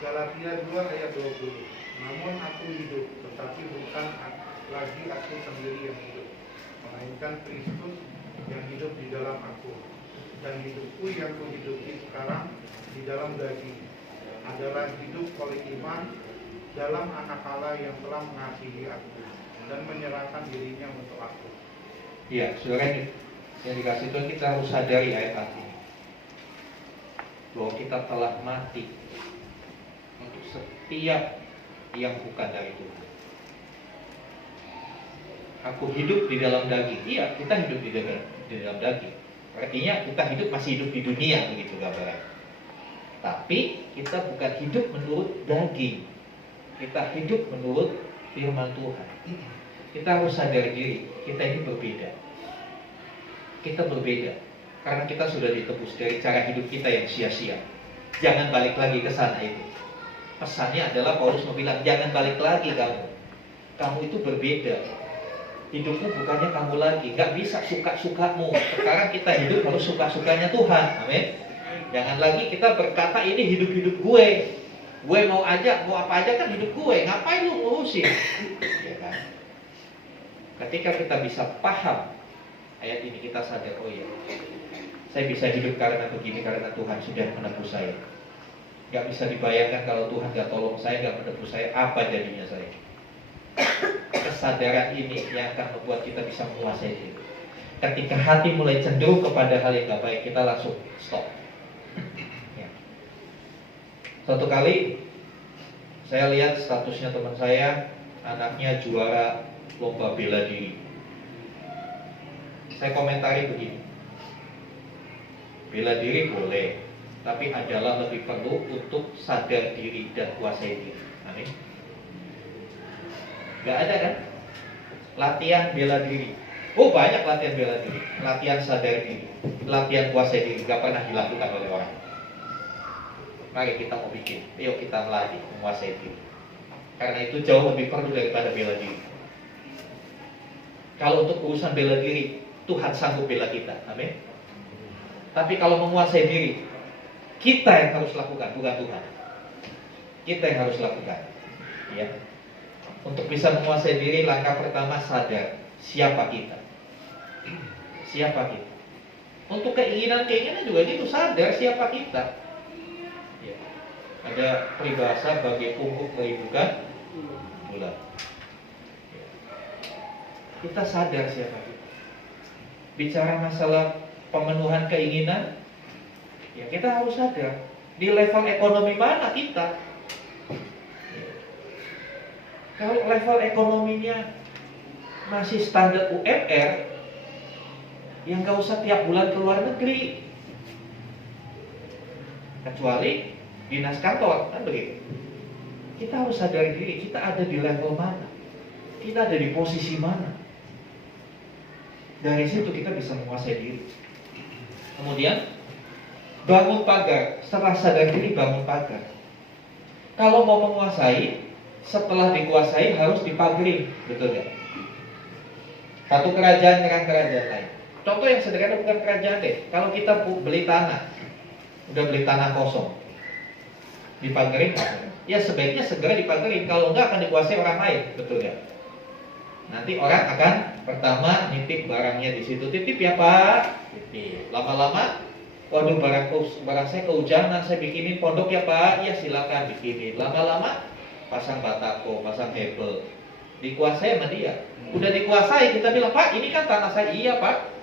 Galatia 2 ayat 20. Namun aku hidup, tetapi bukan lagi aku sendiri yang hidup, melainkan Kristus yang hidup di dalam aku. Dan hidupku yang kuhidupi sekarang di dalam daging adalah hidup oleh iman dalam Anak Allah yang telah mengasihi aku dan menyerahkan dirinya untuk aku. Iya, saudara, yang dikasih Tuhan, kita harus sadari ayat ini bahwa kita telah mati untuk setiap yang bukan dari Tuhan. Aku hidup di dalam daging. Iya, kita hidup di dalam daging. Artinya kita masih hidup di dunia, begitu gambaran. Tapi kita bukan hidup menurut daging. Kita hidup menurut firman Tuhan. Kita harus sadar diri, kita ini berbeda. Kita berbeda karena kita sudah ditebus dari cara hidup kita yang sia-sia. Jangan balik lagi ke sana itu. Pesannya adalah Paulus mau bilang, jangan balik lagi kamu. Kamu itu berbeda. Hidupmu bukannya kamu lagi. Gak bisa suka-sukamu. Sekarang kita hidup harus suka-sukanya Tuhan. Amin. Jangan lagi kita berkata ini hidup-hidup gue. Gue mau apa aja kan hidup gue. Ngapain lu ngurusin? Ya kan? Ketika kita bisa paham ayat ini, kita sadar, oh iya, saya bisa hidup karena begini, karena Tuhan sudah menebus saya. Gak bisa dibayangkan kalau Tuhan gak tolong saya, gak menebus saya, apa jadinya saya. Kesadaran ini yang akan membuat kita bisa menguasai diri. Ketika hati mulai cenderung kepada hal yang gak baik, kita langsung stop. Ya. Suatu kali saya lihat statusnya teman saya, anaknya juara lomba bela diri. Saya komentari begini, bela diri boleh, tapi adalah lebih perlu untuk sadar diri dan kuasai diri. Amin. Gak ada kan latihan bela diri. Oh, banyak latihan bela diri, latihan sadar diri, latihan kuasai diri, gak pernah dilakukan oleh orang. Mari kita mau bikin, yuk kita melatih menguasai diri. Karena itu jauh lebih perlu daripada bela diri. Kalau untuk urusan bela diri, Tuhan sanggup bela kita, amin. Tapi kalau menguasai diri, kita yang harus lakukan, bukan Tuhan. Kita yang harus lakukan, ya. Untuk bisa menguasai diri, langkah pertama sadar siapa kita. Siapa kita. Untuk keinginan juga gitu, sadar siapa kita. Ya. Ada peribahasa bagi punggung merindukan bulan. Ya. Kita sadar siapa kita. Bicara masalah pemenuhan keinginan, ya kita harus sadar di level ekonomi mana kita. Kalau level ekonominya masih standar UMR, yang gak usah tiap bulan ke luar negeri, kecuali dinas kantor, kan begitu. Kita harus sadari diri, kita ada di level mana, kita ada di posisi mana. Dari situ kita bisa menguasai diri. Kemudian bangun pagar. Setelah sadar diri, bangun pagar. Kalau mau menguasai, setelah dikuasai harus dipagari, betul gak? Satu kerajaan nyerang kerajaan lain. Contoh yang sederhana, bukan kerajaan deh. Kalau kita beli tanah, udah beli tanah kosong, dipagarin gak? Ya sebaiknya segera dipagarin. Kalau enggak akan dikuasai orang lain, betul gak? Nanti orang akan pertama nitip barangnya di situ. Titip ya Pak. Titip. Lama-lama, waduh barang saya kehujanan, saya bikinin pondok ya Pak. Ya silakan bikinin. Lama-lama pasang batako, pasang hebel, dikuasai sama dia. Udah dikuasai, kita bilang, Pak ini kan tanah saya. Iya Pak.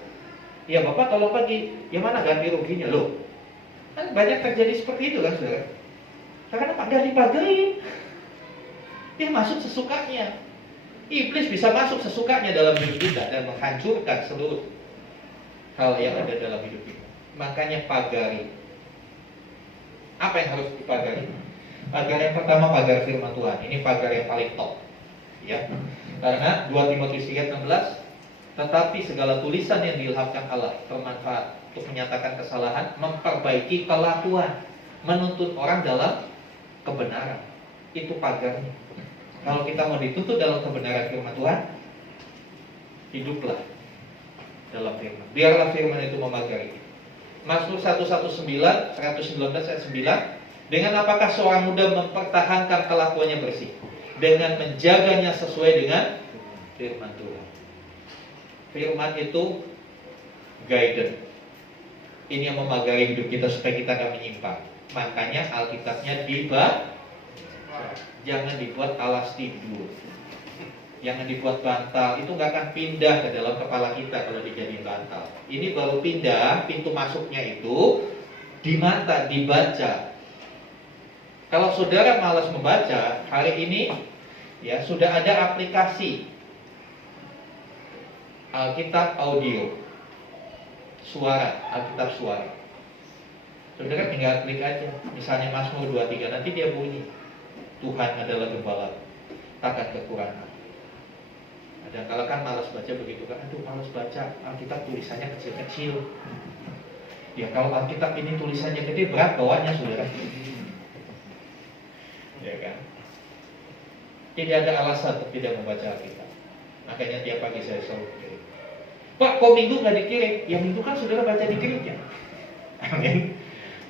Ya Bapak tolong pergi. Ya mana ganti ruginya? Loh, kan banyak terjadi seperti itu kan saudara. Karena Pak gak dipagarin, dia masuk sesukanya. Iblis bisa masuk sesukanya dalam hidup kita dan menghancurkan seluruh hal yang ada dalam hidup kita. Makanya pagari. Apa yang harus dipagari? Pagar yang pertama, pagar firman Tuhan. Ini pagar yang paling top, ya. Karena 2 Timotius 3:16, tetapi segala tulisan yang diilhamkan Allah bermanfaat untuk menyatakan kesalahan, memperbaiki kelakuan, menuntut orang dalam kebenaran. Itu pagarnya. Kalau kita mau dituntut dalam kebenaran firman Tuhan, hiduplah dalam firman. Biarlah firman itu memagari. Mazmur 119 ayat 9, dengan apakah seorang muda mempertahankan kelakuannya bersih? Dengan menjaganya sesuai dengan firman Tuhan. Firman itu guidance. Ini yang memagari hidup kita supaya kita gak menyimpang. Makanya Alkitabnya jangan dibuat alas tidur, jangan dibuat bantal. Itu gak akan pindah ke dalam kepala kita kalau dijadiin bantal. Ini baru pindah, pintu masuknya itu di mata, dibaca. Kalau saudara malas membaca, hari ini ya sudah ada aplikasi Alkitab audio, suara, Alkitab suara. Saudara tinggal klik aja, misalnya Mazmur 23, nanti dia bunyi, Tuhan adalah gembala, takkan kekurangan. Dan kalau kan malas baca begitu kan, aduh malas baca, Alkitab tulisannya kecil-kecil. Ya kalau Alkitab ini tulisannya gede, berat bawanya saudara. Ya kan? Tidak ada alasan untuk tidak membaca Alkitab. Makanya tiap pagi saya selalu kirim. Pak, kok minggu nggak dikirim? Ya minggu kan saudara baca di gereja. Amin.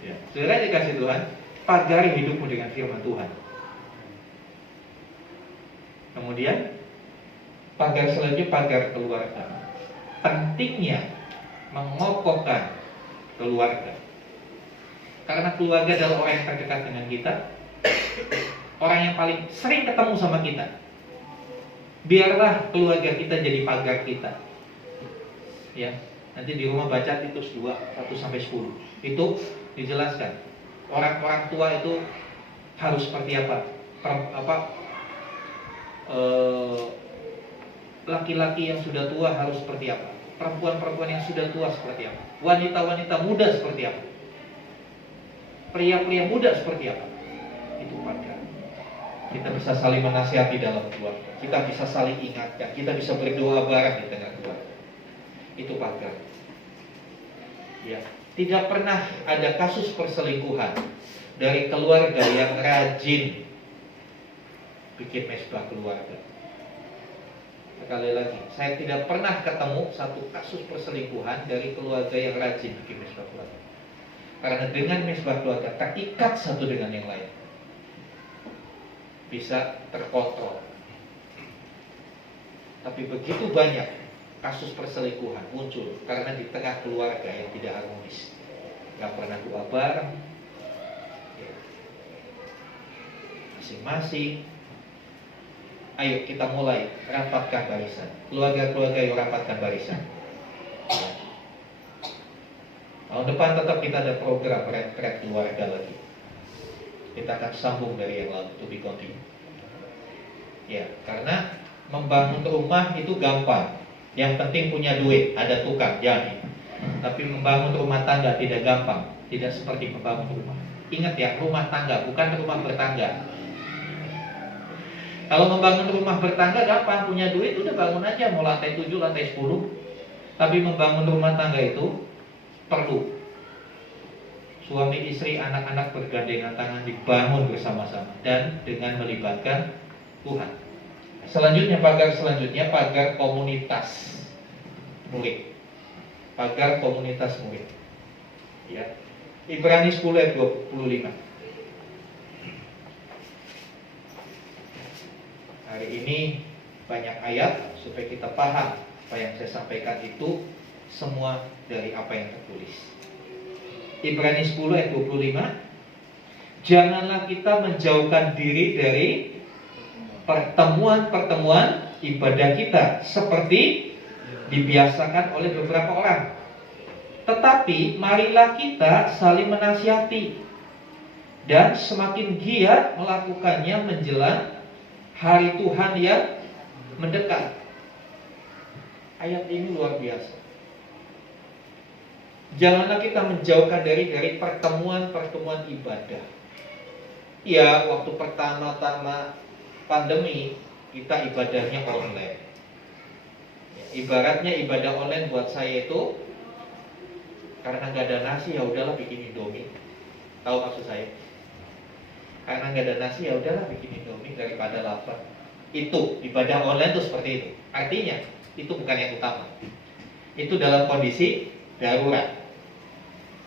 Ya. Saudara dikasih Tuhan, pagari hidupmu dengan firman Tuhan. Kemudian pagar selanjutnya pagar keluarga. Pentingnya mengokohkan keluarga. Karena keluarga adalah orang yang terdekat dengan kita, orang yang paling sering ketemu sama kita. Biarlah keluarga kita jadi pagar kita. Ya, nanti di rumah baca Titus 2, 1-10. Itu dijelaskan. Orang-orang tua itu harus seperti apa? Laki-laki yang sudah tua harus seperti apa? Perempuan-perempuan yang sudah tua seperti apa? Wanita-wanita muda seperti apa? Pria-pria muda seperti apa? Itu pagar. Kita bisa saling menasihati dalam keluarga. Kita bisa saling ingatkan. Kita bisa berdoa bareng di tengah keluarga. Itu pagar. Ya, tidak pernah ada kasus perselingkuhan dari keluarga yang rajin bikin mesbah keluarga. Sekali lagi, saya tidak pernah ketemu satu kasus perselingkuhan dari keluarga yang rajin bikin mesbah keluarga. Karena dengan mesbah keluarga terikat satu dengan yang lain, bisa terkontrol. Tapi begitu banyak kasus perselingkuhan muncul karena di tengah keluarga yang tidak harmonis, gak pernah doa bareng, masing-masing. Ayo kita mulai rapatkan barisan. Keluarga-keluarga yang rapatkan barisan. Tahun depan tetap kita ada program retret keluarga lagi. Kita akan sambung dari yang lalu, to be continue. Ya, karena membangun rumah itu gampang. Yang penting punya duit, ada tukang, jadi. Tapi membangun rumah tangga tidak gampang. Tidak seperti membangun rumah. Ingat ya, rumah tangga bukan rumah bertangga. Kalau membangun rumah bertangga gampang, punya duit udah bangun aja, mau lantai 7, lantai 10. Tapi membangun rumah tangga itu perlu suami istri, anak-anak bergandengan tangan dibangun bersama-sama dan dengan melibatkan Tuhan. Selanjutnya pagar komunitas murid. Pagar komunitas murid. Ya. Ibrani 10 ayat 25. Hari ini banyak ayat supaya kita paham apa yang saya sampaikan itu semua dari apa yang tertulis. Ibrani 10 ayat 25. Janganlah kita menjauhkan diri dari pertemuan-pertemuan ibadah kita seperti dibiasakan oleh beberapa orang. Tetapi marilah kita saling menasihati dan semakin giat melakukannya menjelang hari Tuhan yang mendekat. Ayat ini luar biasa. Janganlah kita menjauhkan dari pertemuan-pertemuan ibadah. Ya, waktu pertama-tama pandemi kita ibadahnya online. Ibaratnya ibadah online buat saya itu karena nggak ada nasi ya udahlah bikin Indomie. Tahu maksud saya? Karena nggak ada nasi ya udahlah bikin Indomie daripada lapar. Itu ibadah online tuh seperti itu. Artinya Itu bukan yang utama. Itu dalam kondisi darurat.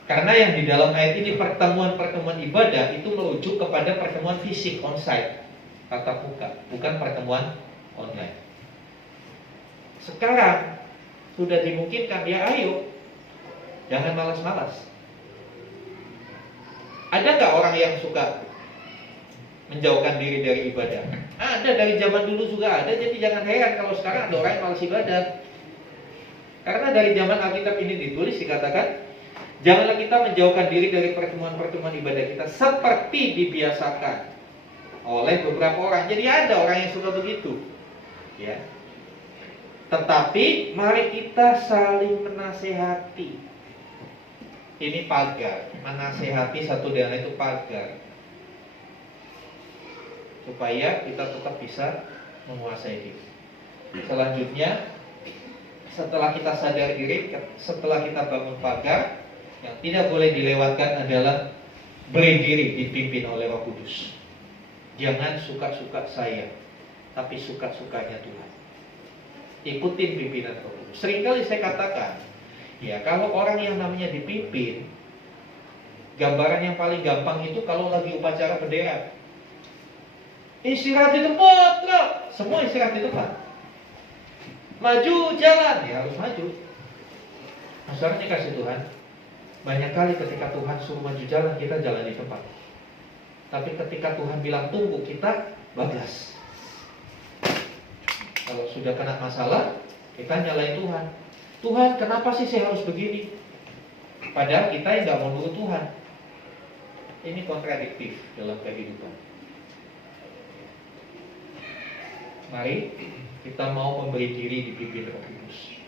Karena yang di dalam ayat ini pertemuan-pertemuan ibadah itu merujuk kepada pertemuan fisik on-site, tatap muka, bukan pertemuan online. Sekarang sudah dimungkinkan, ya ayo, jangan malas-malas. Ada nggak orang yang suka menjauhkan diri dari ibadah? Ada, dari zaman dulu juga ada. Jadi jangan heran kalau sekarang ada orang yang malas ibadah. Karena dari zaman Alkitab ini ditulis dikatakan, janganlah kita menjauhkan diri dari pertemuan-pertemuan ibadah kita seperti dibiasakan oleh beberapa orang. Jadi ada orang yang suka begitu, ya. Tetapi mari kita saling menasehati. Ini pagar, menasehati satu dengan itu pagar, supaya kita tetap bisa menguasai diri. Selanjutnya, setelah kita sadar diri, setelah kita bangun pagar, yang tidak boleh dilewatkan adalah beri diri dipimpin oleh Roh Kudus. Jangan suka-suka saya, tapi suka-sukanya Tuhan. Ikutin pimpinan Roh Kudus. Seringkali saya katakan, ya, kalau orang yang namanya dipimpin, gambaran yang paling gampang itu kalau lagi upacara bendera. Istirahat di tempat, semua istirahat di tempat. Maju jalan, ya harus maju. Masalahnya kasih Tuhan, banyak kali ketika Tuhan suruh maju jalan, kita jalan di tempat. Tapi ketika Tuhan bilang tunggu, kita bablas. Kalau sudah kena masalah, kita nyalain Tuhan. Tuhan, kenapa sih saya harus begini? Padahal kita yang gak mau nurut Tuhan. Ini kontradiktif dalam kehidupan. Mari kita mau memberi diri dipimpin Roh Kudus.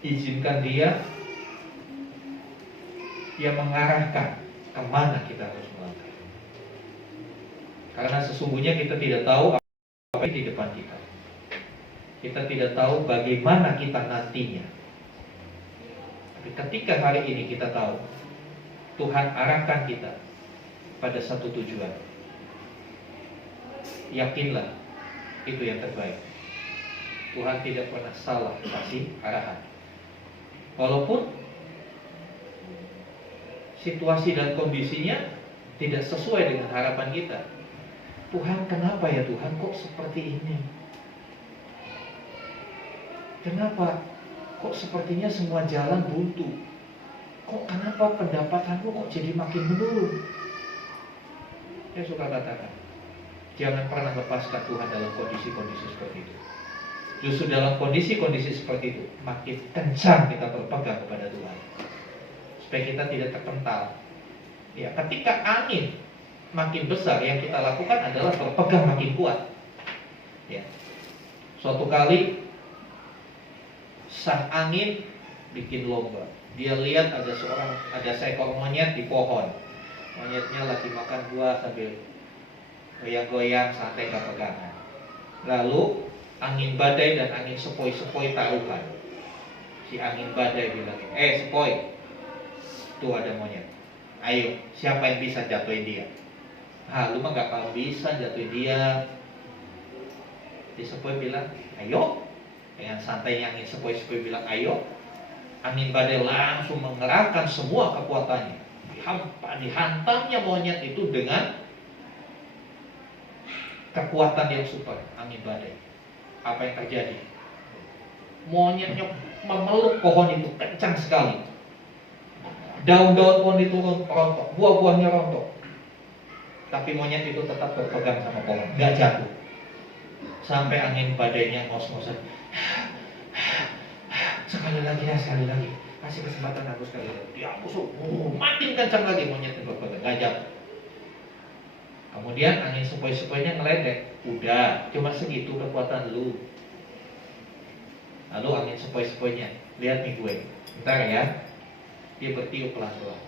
Izinkan Dia mengarahkan kemana kita harus melangkah. Karena sesungguhnya kita tidak tahu apa di depan kita. Kita tidak tahu bagaimana kita nantinya. Tapi ketika hari ini kita tahu Tuhan arahkan kita pada satu tujuan, yakinlah itu yang terbaik. Tuhan tidak pernah salah kasih arahan. Walaupun situasi dan kondisinya tidak sesuai dengan harapan kita. Tuhan, kenapa ya Tuhan kok seperti ini? Kenapa kok sepertinya semua jalan buntu? Kenapa pendapatanmu kok jadi makin menurun? Saya suka katakan, jangan pernah lepaskan Tuhan dalam kondisi-kondisi seperti itu. Justru dalam kondisi-kondisi seperti itu, makin kencang kita berpegang kepada Tuhan, supaya kita tidak terpental. Ya, ketika angin makin besar, yang kita lakukan adalah berpegang makin kuat. Ya. Suatu kali sang angin bikin lomba. Dia lihat ada seekor monyet di pohon. Monyetnya lagi makan buah sambil goyang-goyang santai gak pegangan. Lalu angin badai dan angin sepoi-sepoi taruhan. Si angin badai bilang, sepoi, tuh ada monyet. Ayo, siapa yang bisa jatuhin dia? Lu mah gak kalau bisa jatuhin dia. Si sepoi bilang, ayo. Dengan santainya angin sepoi-sepoi bilang ayo, angin badai langsung mengerahkan semua kekuatannya. Dihantamnya monyet itu dengan kekuatan yang super, angin badai. Apa yang terjadi? Monyetnya memeluk pohon itu kencang sekali. Daun-daun pohon itu rontok, buah-buahnya rontok. Tapi monyet itu tetap berpegang sama pohon, gak jatuh. Sampai angin badainya ngos-ngosan. Sekali lagi, kasih kesempatan aku sekali lagi. Dia makin kencang lagi monyet itu berpegang, gak jatuh. Kemudian angin sepoi-sepoinya ngeledek. Udah, cuma segitu kekuatan lu. Lalu angin sepoi-sepoinya, lihat nih gue, bentar ya. Dia bertiup pelan-pelan.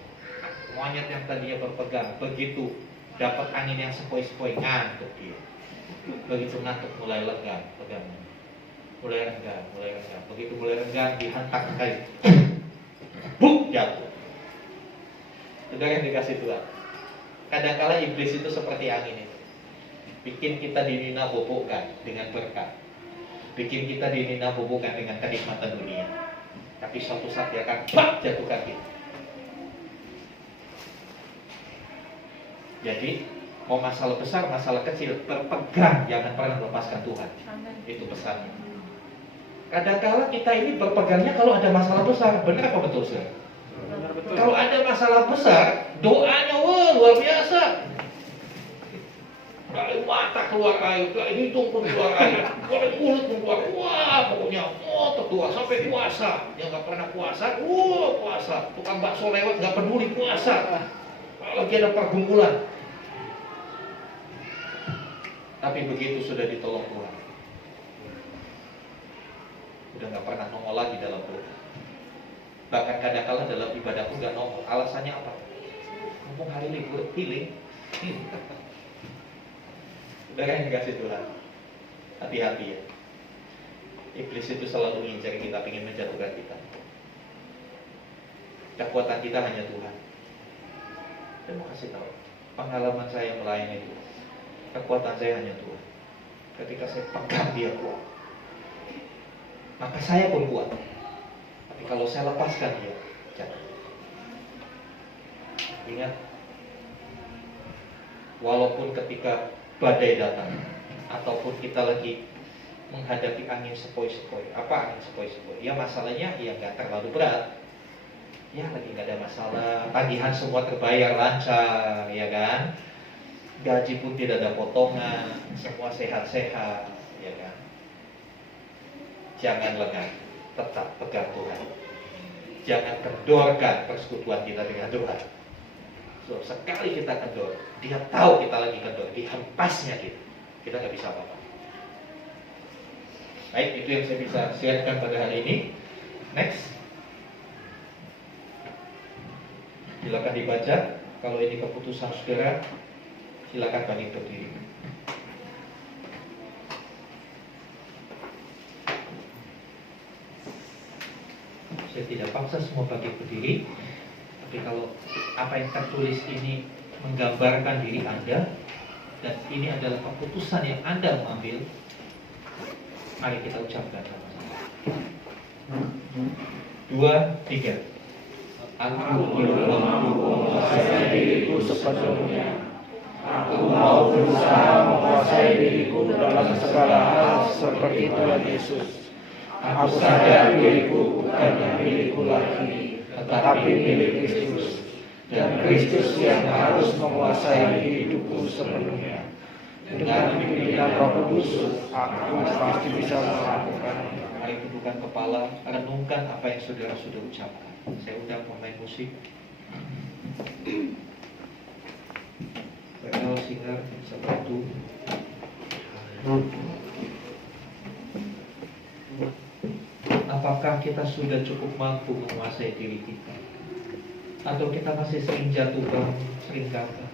Monyet yang tadinya berpegang, begitu dapat angin yang sepoi-sepoi, ngantuk dia. Begitu ngantuk mulai lega pegangnya. Mulai renggang. Begitu mulai renggang, dihantam sekali. Buk, jatuh. Sudah yang dikasih Tuhan. Kadang-kala iblis itu seperti angin itu, bikin kita dinina bobokkan dengan berkat. bikin kita dininabobokan dengan kenikmatan dunia. Tapi suatu saat dia akan jatuhkan kita. Jadi mau masalah besar, masalah kecil, berpegang, jangan pernah lepaskan Tuhan. Itu pesannya. Kadang-kala kita ini berpegangnya kalau ada masalah besar. Benar apa betul, Saudara? Kalau ada masalah besar, doanya luar biasa. Dari mata keluar air, dari hidung pun keluar air, dari mulut pun keluar. Wah, pokoknya tertua sampai puasa. Yang nggak pernah puasa, puasa. Tukang bakso lewat nggak peduli puasa. Lagi ada pergumulan. Tapi begitu sudah ditolong Tuhan, udah nggak pernah nongol lagi dalam doa. Bahkan kadang-kala dalam ibadah pun nggak nongol. Alasannya apa? Mumpung hari libur, healing. Udah yang dikasih Tuhan. Hati-hati ya. Iblis itu selalu mengincar kita, ingin menjatuhkan kita. Kekuatan kita hanya Tuhan. Saya mau kasih tahu, pengalaman saya melayani Tuhan, kekuatan saya hanya Tuhan. Ketika saya pegang Dia kuat, maka saya pun kuat. Tapi kalau saya lepaskan Dia, jangan. Ingat, walaupun ketika badai datang, ataupun kita lagi menghadapi angin sepoi-sepoi. Apa angin sepoi-sepoi? Ya masalahnya ya nggak terlalu berat. Ya lagi nggak ada masalah. Tagihan semua terbayar lancar, ya kan? Gaji pun tidak ada potongan, semua sehat-sehat, ya kan? Jangan lengah, tetap pegang Tuhan. Jangan kendorkan persekutuan kita dengan Tuhan. So, sekali kita kendor, Dia tahu kita lagi kendor, dihempasnya kita nggak bisa apa-apa. Baik, itu yang saya bisa sharekan pada hari ini. Next, silakan dibaca. Kalau ini keputusan saudara, silakan bangkit berdiri. Saya tidak paksa semua bangkit berdiri. Tapi kalau apa yang tertulis ini menggambarkan diri Anda, dan ini adalah keputusan yang Anda mengambil, mari kita ucapkan sama-sama. 2, 3. Aku belum mampu menguasai diriku sepenuhnya. Aku mau berusaha menguasai diriku dalam segala hal seperti Tuhan Yesus. Aku sadar diriku bukannya milikku lagi, tetapi milik Kristus, dan Kristus yang harus menguasai hidupku sepenuhnya. Dengan pimpinan Roh Kudus, aku pasti bisa melakukannya. Mari tundukkan kepala, renungkan apa yang saudara sudah ucapkan. Saya undang pemain musik. Bel, singer, bisa bantu. Apakah kita sudah cukup mampu menguasai diri kita? Atau kita masih sering jatuh bangun, sering gagal?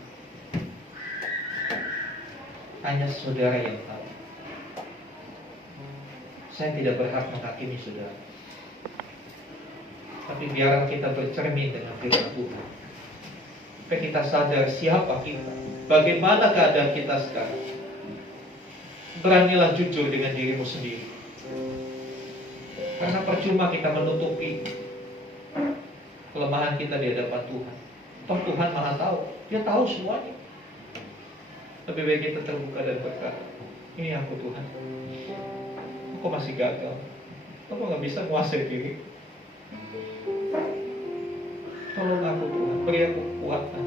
Hanya saudara yang tahu. Saya tidak berhak menghakimi saudara. Tapi biarlah kita bercermin dengan firman Tuhan. Supaya kita sadar siapa kita, bagaimana keadaan kita sekarang. Beranilah jujur dengan dirimu sendiri. Karena percuma kita menutupi kelemahan kita di hadapan Tuhan. Toh Tuhan Maha tahu, Dia tahu semuanya. Lebih baik kita terbuka dan berkata, ini aku Tuhan, aku masih gagal, aku gak bisa menguasai diri. Tolong aku Tuhan, beri aku kekuatan,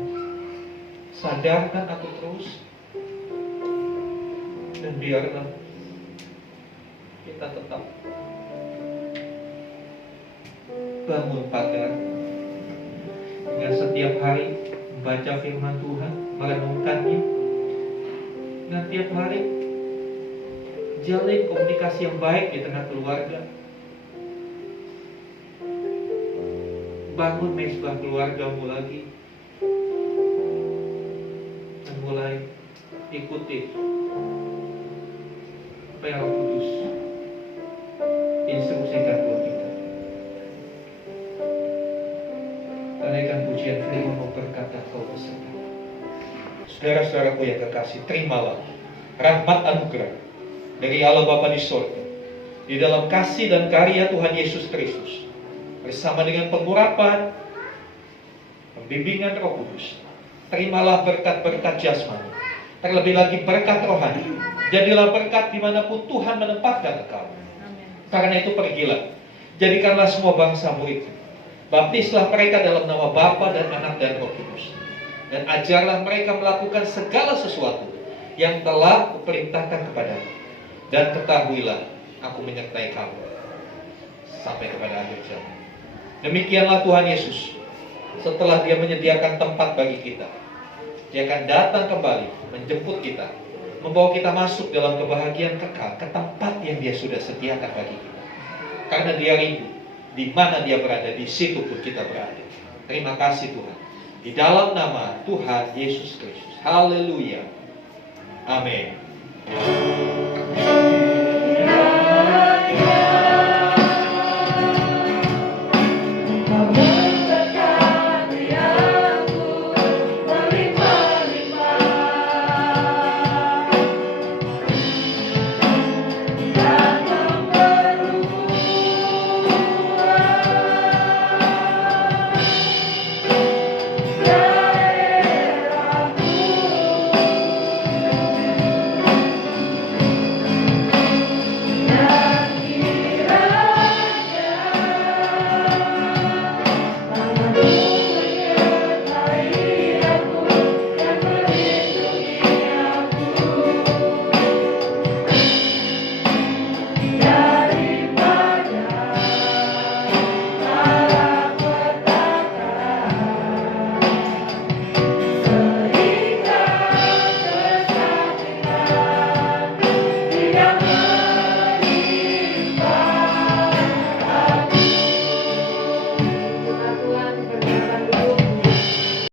sadarkan aku terus, dan biarlah kita tetap bangun pagar dengan setiap hari membaca firman Tuhan, merenungkannya, dan tiap hari jalin komunikasi yang baik di tengah keluarga. Bangun mesbah keluargamu lagi, dan mulai ikuti apa yang Roh Kudus instruksikan buat kita. Naikkan pujian firman berkata kau beserta. Saudara-saudaraku yang kekasih, terimalah rahmat anugerah dari Allah Bapa di surga, di dalam kasih dan karya Tuhan Yesus Kristus, bersama dengan pengurapan, pembimbingan Roh Kudus. Terimalah berkat-berkat jasmani, terlebih lagi berkat rohani. Jadilah berkat dimanapun Tuhan menempatkan engkau. Karena itu pergilah, jadikanlah semua bangsa murid. Baptislah mereka dalam nama Bapa dan Anak dan Roh Kudus. Dan ajarlah mereka melakukan segala sesuatu yang telah kuperintahkan kepadamu. Dan ketahuilah, aku menyertai kamu sampai kepada akhir zaman. Demikianlah Tuhan Yesus, setelah Dia menyediakan tempat bagi kita, Dia akan datang kembali menjemput kita, membawa kita masuk dalam kebahagiaan kekal ke tempat yang Dia sudah sediakan bagi kita. Karena Dia rindu, di mana Dia berada, di situ pun kita berada. Terima kasih Tuhan. Di dalam nama Tuhan Yesus Kristus. Haleluya. Amin.